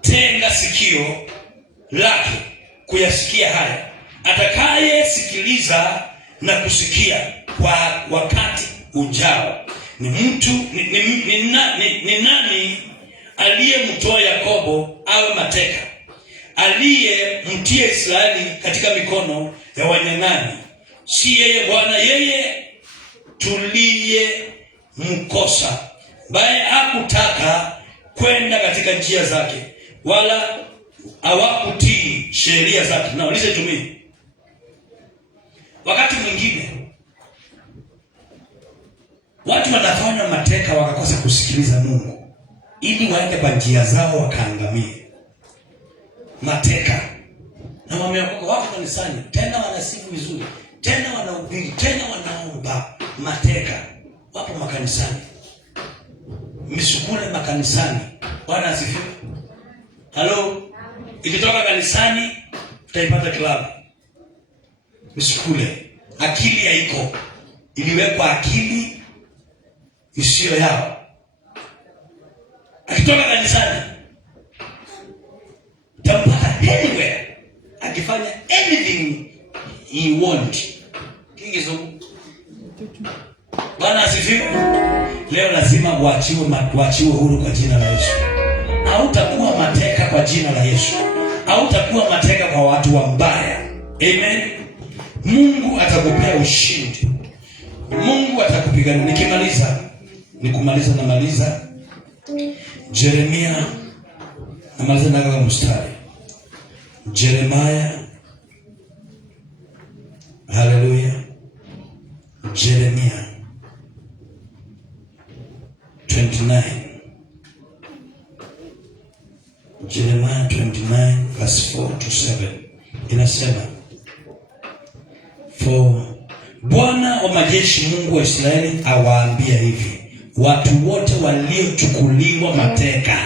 tenga sikio lake kuyasikia haya? Atakaye sikiliza na kusikia kwa wakati ujao. Ni nani aliyemtoa Yakobo awe mateka, aliyemtia Israeli katika mikono ya wanyang'anyi? Si yeye Bwana, yeye tuliye mkosa, baye hakutaka kwenda katika njia zake, wala hawakutii sheria zake. Now listen to me. Wakati mwingine watu wanafanya mateka wakakosa kusikiliza Mungu, ili waende kwa njia zao wakaangamie. Mateka. Na wameokoka watu kanisani, tena wanasifu vizuri, tena wanahubiri, tena wanaomba. Mateka wapo makanisani. Misukule makanisani. Bwana asifiwe. Halo. Ikitoka kanisani utaipata klabu. Misukule. Akili haiko. Iliwekwa akili isiyo yao. Akitoka kanisani utampata anywhere akifanya anything he want. Kingizo. Bwana asifiwe. Leo lazima waachiwe huru kwa jina la Yesu. Hautakuwa mateka kwa jina la Yesu. Hautakuwa mateka kwa watu wabaya. Amen. Mungu atakupea ushindi. Mungu atakupigania. Namaliza Jeremia, namaliza na kama mstari. Jeremiah. Hallelujah. Jeremia 29. Jeremiah 29 verse 4 to 7. Inasema, for Bwana wa majeshi, Mungu wa Israeli awaambia hivi: watu wote waliochukuliwa mateka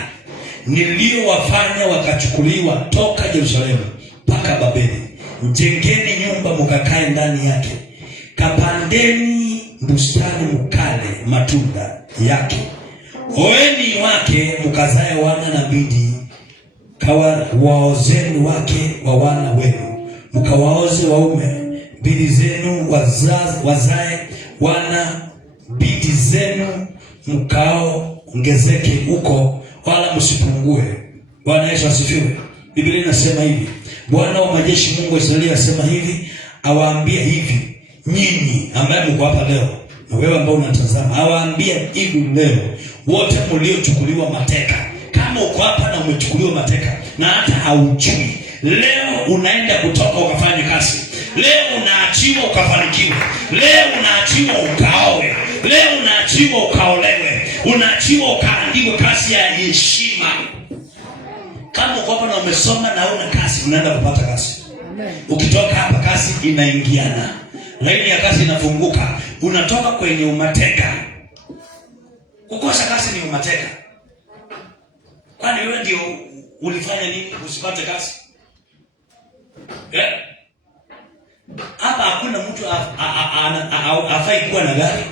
niliowafanya wakachukuliwa toka Yerusalemu mpaka Babeli, mjengeni nyumba mkakae ndani yake, kapandeni bustani mkale matunda yake, oeni wake mkazae wana na binti, waozeni wake wa wana wenu, mkawaoze waume binti zenu, wazae wana binti zenu, mkaongezeke huko wala msipungue. Bwana Yesu asifiwe. Biblia inasema hivi, Bwana wa majeshi, Mungu wa Israeli asema hivi, awaambia hivi nyinyi ambaye mko hapa leo, na wewe ambao unatazama, awaambia hivi leo wote mliochukuliwa mateka. Kama uko hapa na umechukuliwa mateka na hata haujui, leo unaenda kutoka ukafanye kazi. Leo unaachiwa ukafanikiwe. Leo unaachiwa ukaowe. Leo unaachiwa ukaolewe. Unaachiwa ukaandikwe kazi ya heshima. Kama uko hapa na umesoma na una kazi, unaenda kupata kazi. Ukitoka hapa kazi inaingiana. Laini ya kazi inafunguka. Unatoka kwenye umateka. Kukosa kazi ni umateka. Kwani wewe ndio ulifanya nini usipate kazi? hakuna mtu afai kuwa na gari.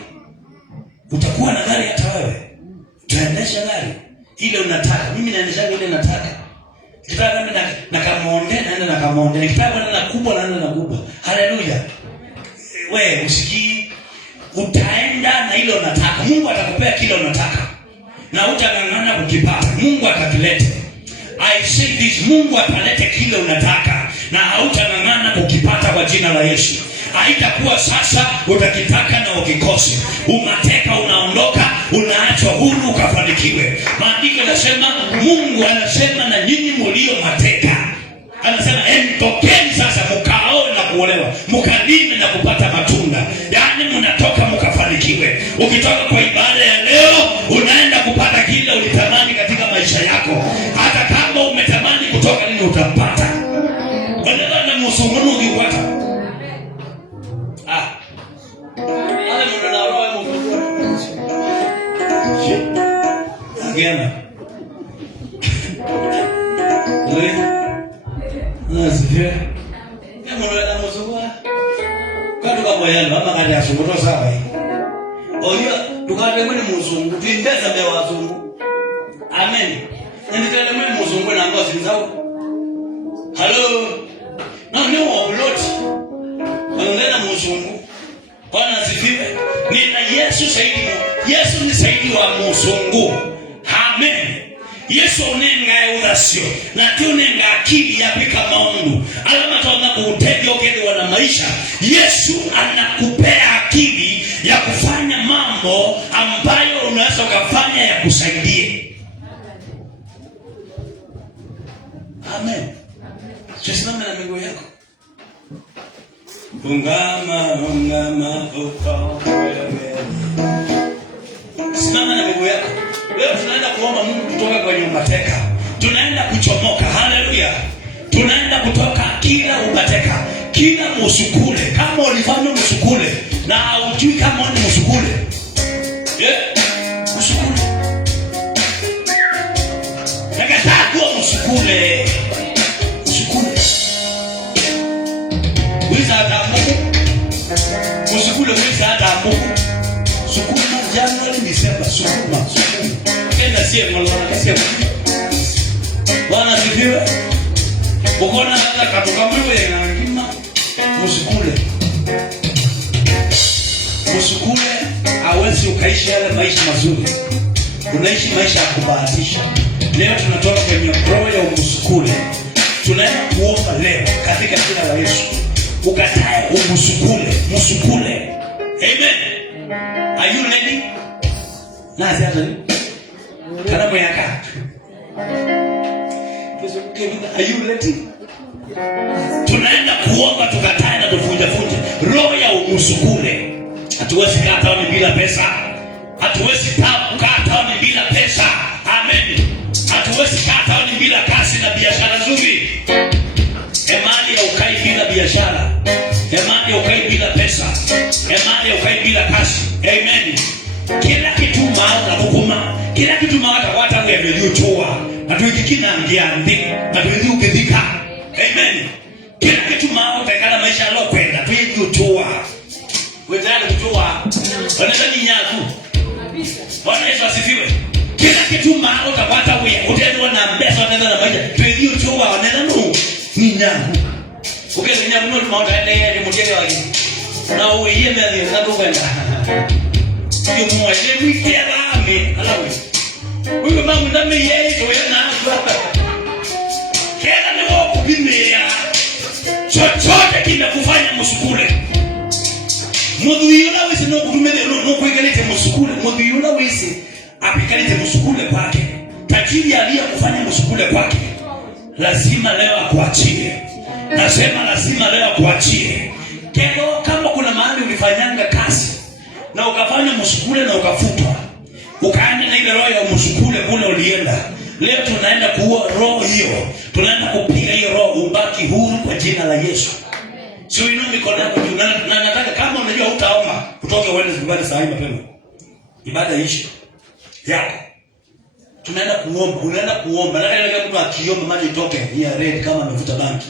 Utakuwa na gari hata wewe. Tunaendesha gari ile unataka. Mimi naendesha ile nataka. Kitaka mimi na kamonde naenda na kamonde. Nikitaka na kubwa naenda na kubwa. Haleluya. Wewe usikii, utaenda na ile unataka. Mungu atakupea kile unataka. Na utang'ang'ana kukipata. Mungu atakilete. I say this, Mungu atalete kile unataka na hautang'ang'ana kukipata kwa jina la Yesu. Haitakuwa sasa utakitaka na ukikose. Umateka unaondoka, unaachwa huru ukafanikiwe. Maandiko yanasema, Mungu anasema na nyinyi mlio mateka. Anasema tokeni sasa mkaoe na kuolewa, mkalime na kupata matunda. Yaani mnatoka mkafanikiwe. Ukitoka kwa ibada ya leo, unaenda kupata kile ulitamani katika maisha yako. Hata kama umetamani kutoka nini utapata. Wala na msungunu ukiwata. Ale mwana na roho mkubwa. Agema. Nasikia. Kama mwana mzungu. Kadu kama yale mama kali asumbuto sawa hii. Oya, tukate mwene mzungu, tuindeza mbele wazungu. Amen. Nendikale mwene mzungu na ngozi nzao. Hello. Na ni wauloti. Wanaenda mzungu. Bwana asifiwe. Nina Yesu saidi. Yesu ni saidi wa mzungu. Amen. Yesu unenga udasio na tunenga akili ya pika maundu. Alama tuona kuutege ukende wana maisha. Yesu anakupea akili ya kufanya mambo ambayo unaweza ukafanya ya kusaidie. Amen. Tusimame na miguu yako. Ungama uko. Simama na miguu yako. Leo tunaenda kuomba Mungu kutoka kwenye mateka. Tunaenda kuchomoka. Haleluya. Tunaenda kutoka kila umateka, kila musukule. Kama ulifanya musukule na hujui kama ni musukule. Musukule. Nakataa kuwa musukule. Musukule. Wiza hata Mungu. Musukule wiza hata Mungu. Sukuma Januari Disemba sukuma. Kenda siye mwalwana siye. Bwana asifiwe. Ukona hata katoka mwewe na ngima musukule. Musukule hawezi ukaishi yale maisha mazuri. Unaishi maisha ya kubahatisha. Leo tunatoka kwenye roho ya umusukule. Tunaenda kuomba leo katika jina la Yesu. Ukatae umusukule, musukule. Amen. Are you ready? Nasi hata ni? Kana mwaka. Are you ready? Tunaenda kuomba tukatae na tufunje roho ya umusukule. Hatuwezi kaa taoni bila pesa. Hatuwezi kaa taoni bila pesa. Amen. Hatuwezi kaa taoni bila kazi na biashara nzuri. Emani ya ukai bila biashara. Emani ya ukai bila pesa. Emani ya ukai bila kazi. Amen. Kila kitu maana hukuma. Kila kitu maana wata wewe na tuikikina ngiandi na tuikidhika. Amen. Kila kitu maana utakala maisha yalopenda tuikutoa. Wewe tayari kutoa. Wanaweza nyaku. Bwana Yesu asifiwe. Kila kitu maana utapata wewe utaenda na mbesa utaenda na maisha tuikutoa wanaenda no ni nyaku. Ukenda nyaku no maana ile ni mtego wake. Na uiye mbele na kwenda. Ndio mmoja wiki ya lami alawe. Wewe mama ndame yeye ndio yana. Kila ni wao kubimia. Chochote kinakufanya msukule. Mudhuyuna wese no kutumele no kuikalete msukule. Mudhuyuna wese apikalete msukule kwake. Tajiri aliyekufanya msukule kwake. Lazima leo akuachie. Nasema lazima leo akuachie. Kero kama kuna mahali ulifanyanga kazi na ukafanya msukule na ukafutwa. Ukaenda na ile roho ya msukule kule ulienda. Leo tunaenda kuua roho hiyo. Tunaenda kupiga hiyo roho ubaki huru kwa jina la Yesu. Sio inua mikono yako juu na nataka kama unajua hutaomba kutoka uende nyumbani saa hii mapema. Ibada ishi. Yako. Tunaenda kuomba, unaenda kuomba. Nataka ile mtu akiomba maji itoke ya red kama amevuta banki.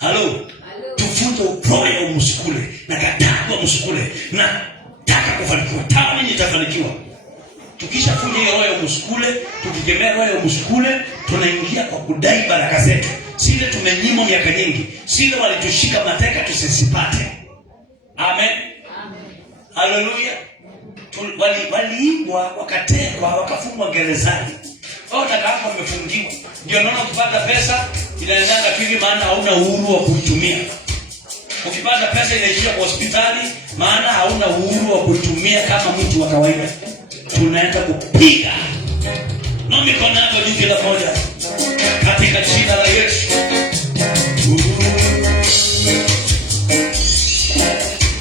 Halo. Tufute roho ya msukule na msukule, nataka kufanikiwa, tamaa nitafanikiwa. Tukishafunja hiyo roho ya msukule, tukikemea roho ya msukule, tunaingia kwa kudai baraka zetu. Sile tumenyimwa miaka nyingi, sile walitushika mateka tusisipate. Amen. Haleluya. Waliibwa, wakatekwa, wakafungwa gerezani. Hata kama wamefungiwa, ndio naona ukipata pesa inaendanga hivi, maana hauna uhuru wa kuitumia. Ukipata pesa inaishia kwa hospitali, maana hauna uhuru wa kuitumia kama mtu wa kawaida. Tunaenda kupiga na mikono yako juu kila moja katika jina la Yesu.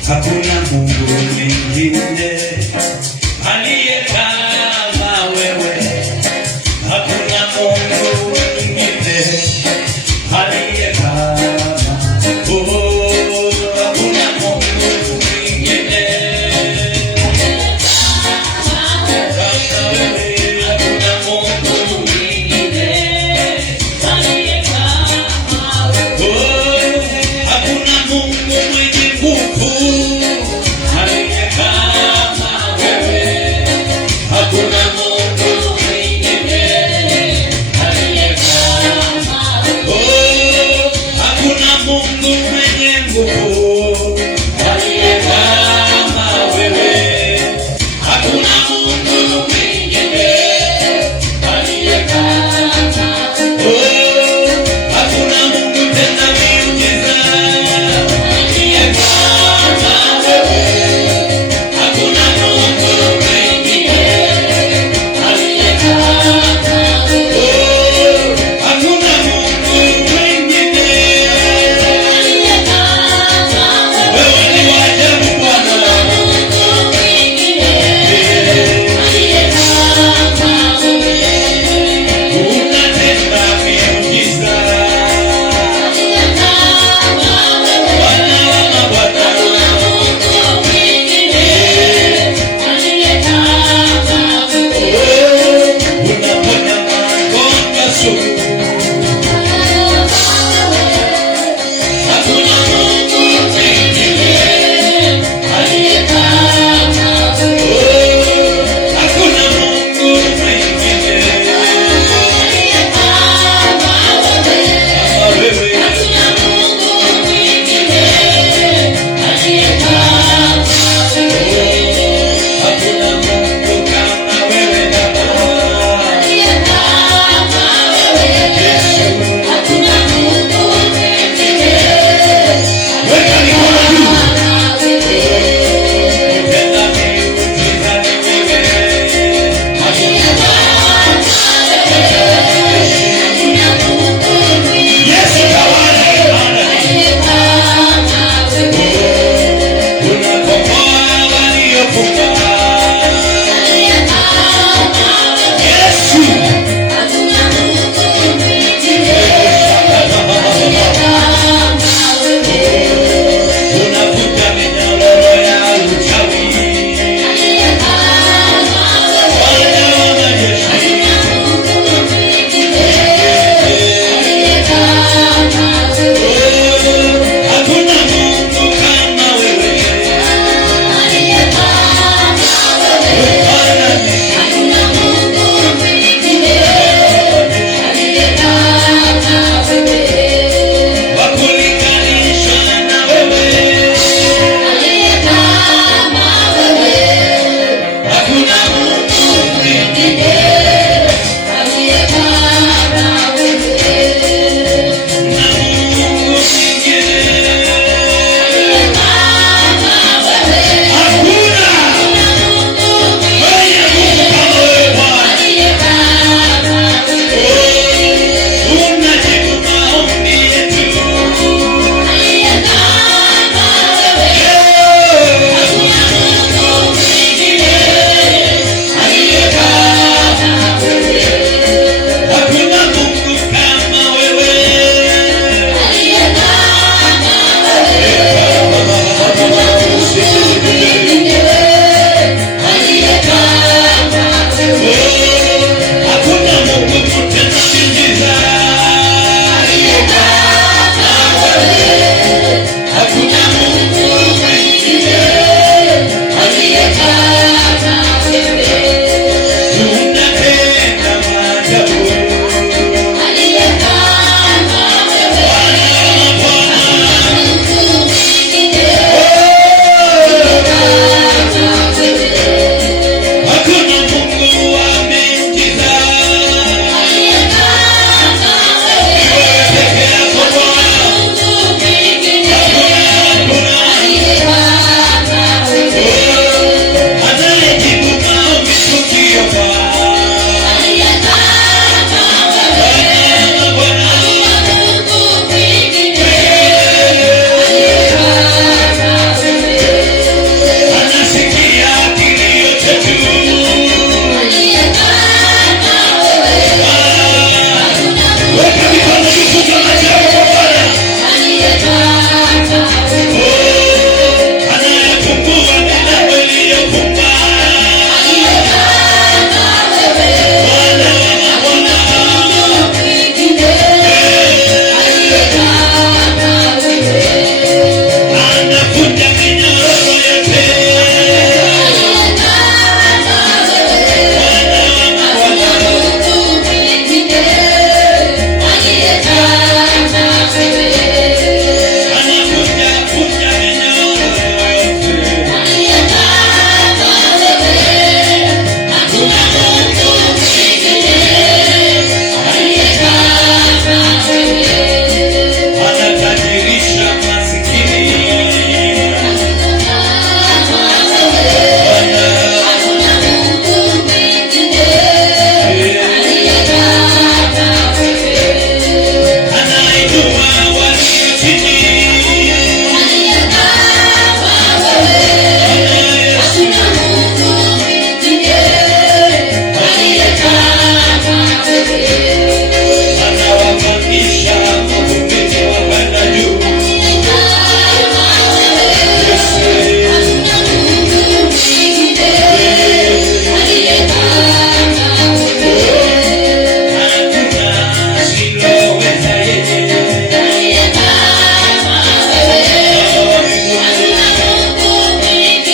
Hakuna Mungu mwingine aliye kama wewe. Hakuna Mungu mwingine aliye kama hakuna Mungu mwingine kama wewe. Hakuna Mungu mwingine aliye kama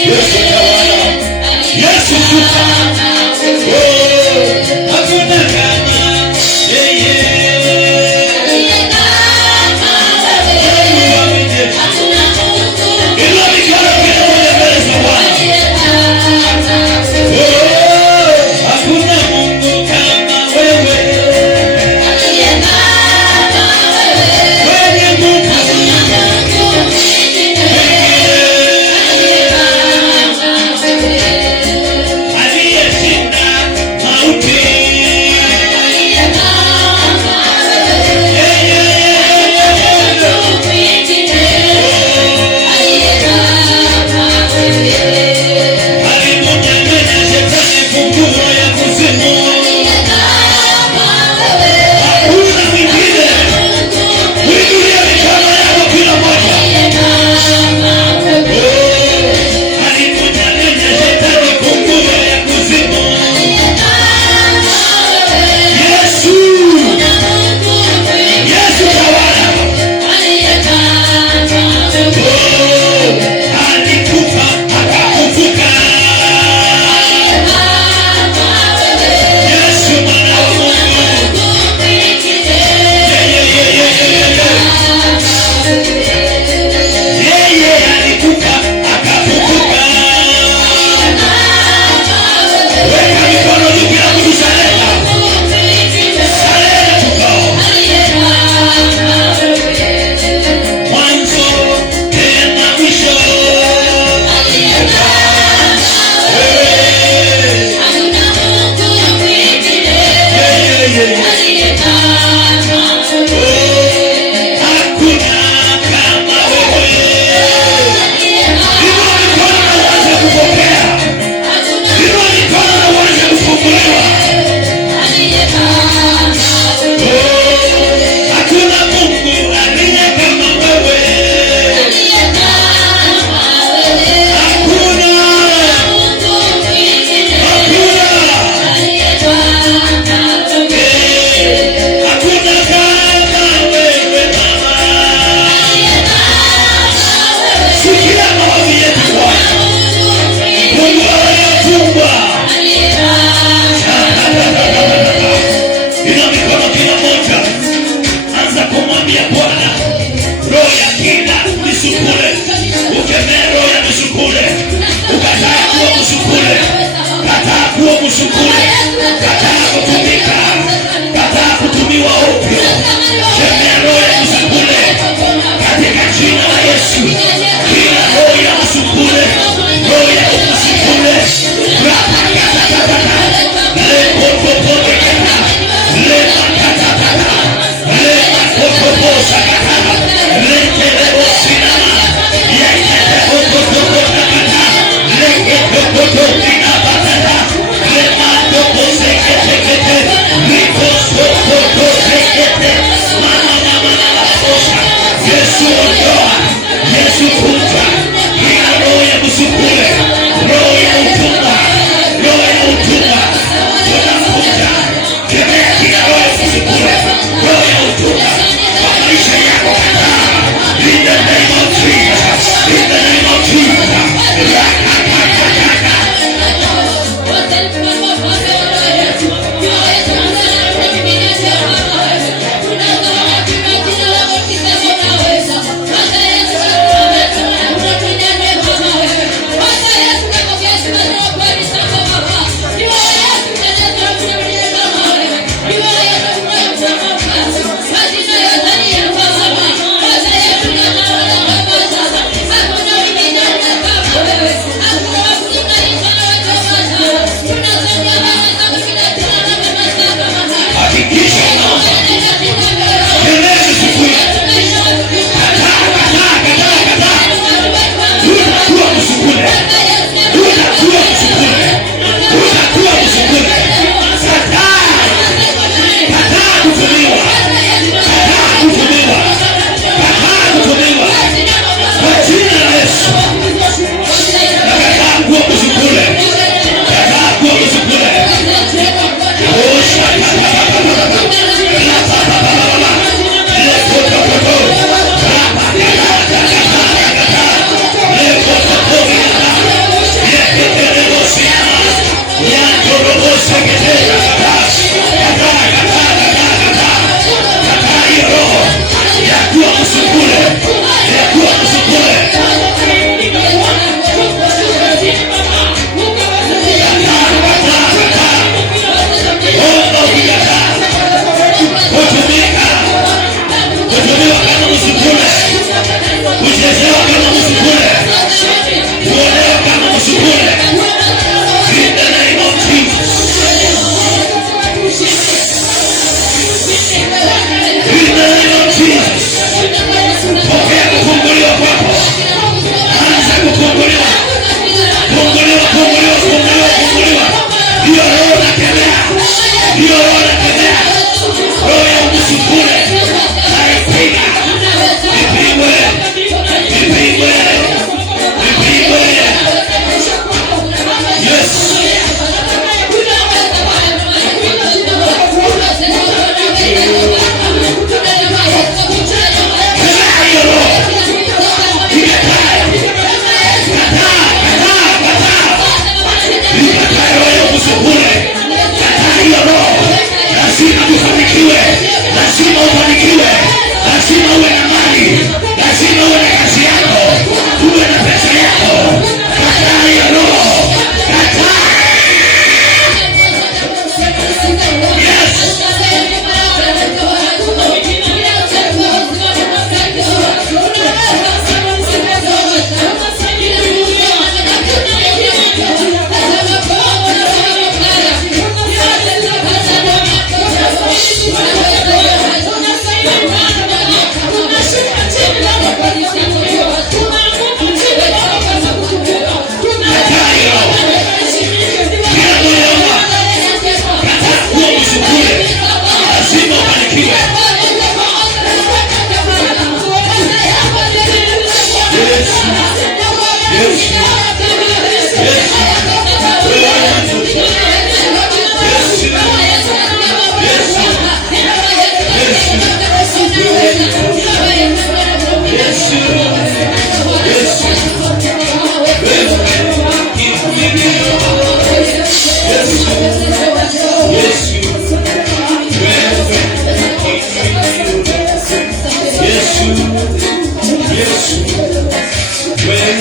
Yesu tawala, Yesu shuka. Hakuna kama yeye.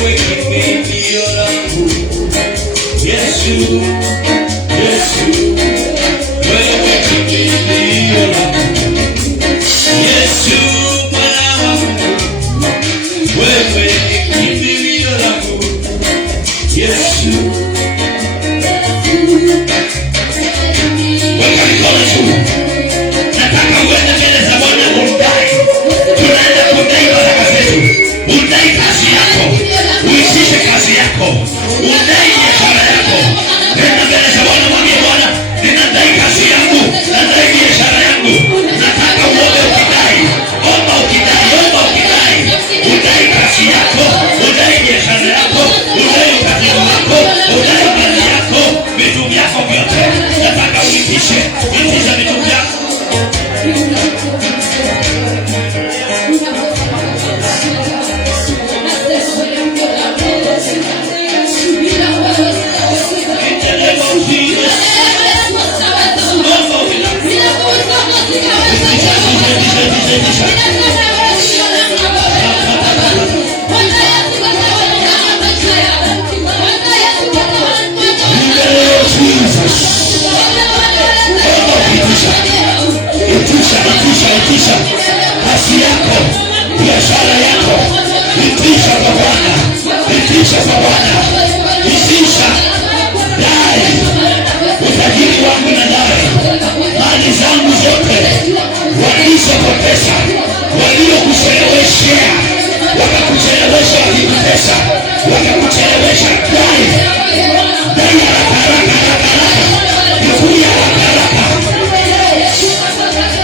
wewe kimbilio langu. Yesu, Yesu, wewe kimbilio langu. Yesu, Bwana wangu, wewe kimbilio langu. Yesu, weka mikono juu. Nataka uende mbele za Bwana umdai. Tunaenda kudai baraka zetu. Udai kazi yako. Uisishe kazi yako. Udai biashara yako. Nenda mbele za Bwana mwambie Bwana, ninadai kazi yangu, nadai biashara yangu. Nataka uombe ukidai. Omba ukidai, omba ukidai. Udai kazi yako, udai biashara yako, udai ukatibu wako, udai mali yako, vitu vyako vyote. Nataka uitishe, itisha vitu vyako. Itisha kazi yako, biashara yako, itisha kwa Bwana, itisha kwa Bwana, itisha. Dai utajiri wangu na dai mali zangu zote walizopoteza, waliokucheleweshea, wakakuchelewesha wakikutesa, wakakuchelewesha. Dai haraka haraka haraka haraka, ikuya haraka haraka,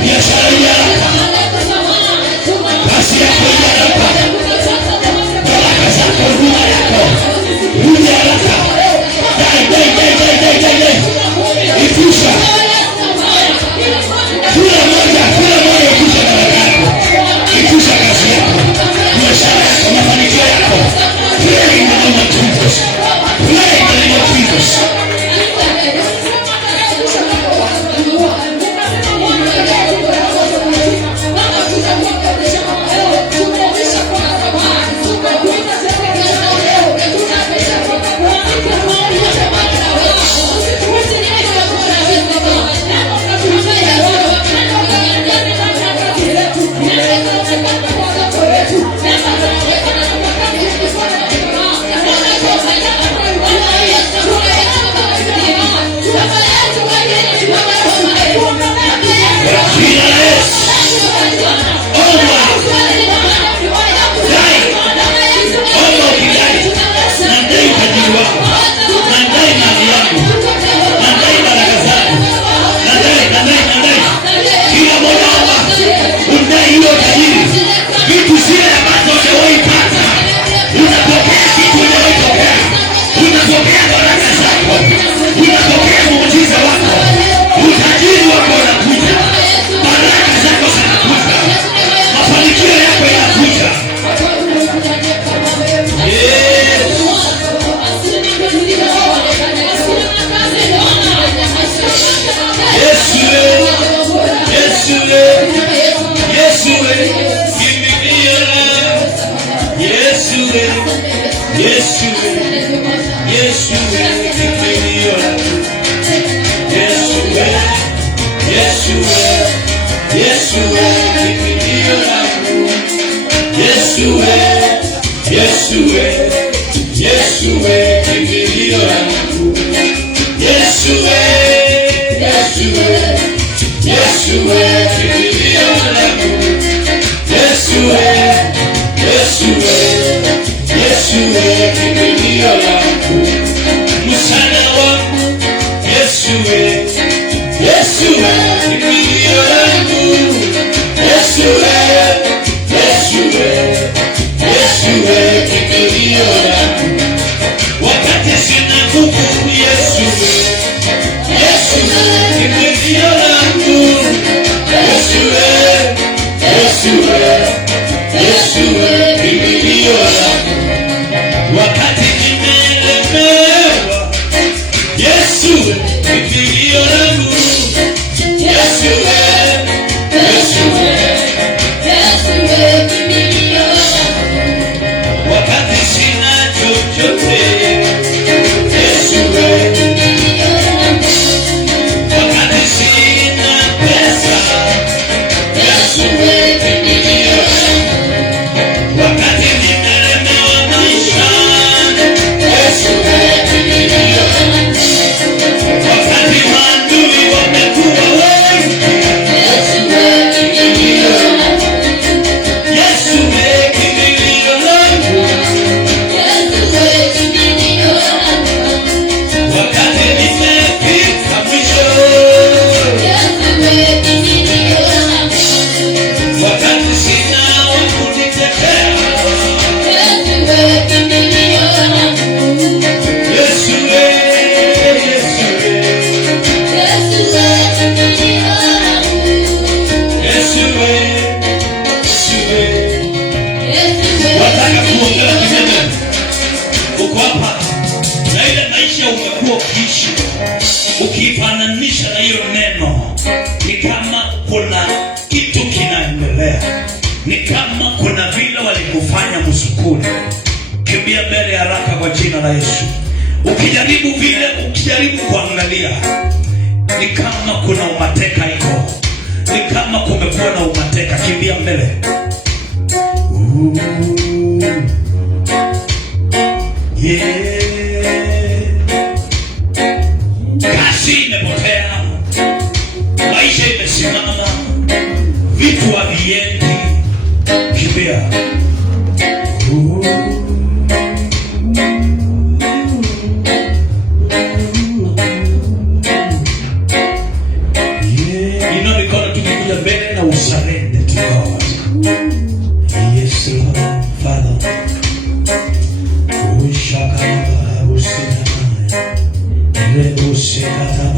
biashara ya haraka, kazi yako ya haraka, baraka zako, huduma yako ya haraka. Dai itisha. Kila moja itisha baraka yako, itisha kazi yako, biashara yako, mafanikio yako. Pray in the name of Jesus. Pray in the name of Jesus. Nataka kuongea kidogo. Uko hapa na ile maisha umekuwa ukiishi, ukifananisha na hiyo neno, ni kama kuna kitu kinaendelea, ni kama kuna vile walikufanya msukuni. Kimbia mbele haraka kwa jina la Yesu. Ukijaribu kuangalia, ni kama kuna umateka iko, ni kama kumekuwa na umateka. Kimbia mbele. Kasi imepotea, maisha imesimama, vitu haviendi. Kimbia. Mbele na usalende to God. Yes, Lord, Father. Ushaka usina. Rebo sekata.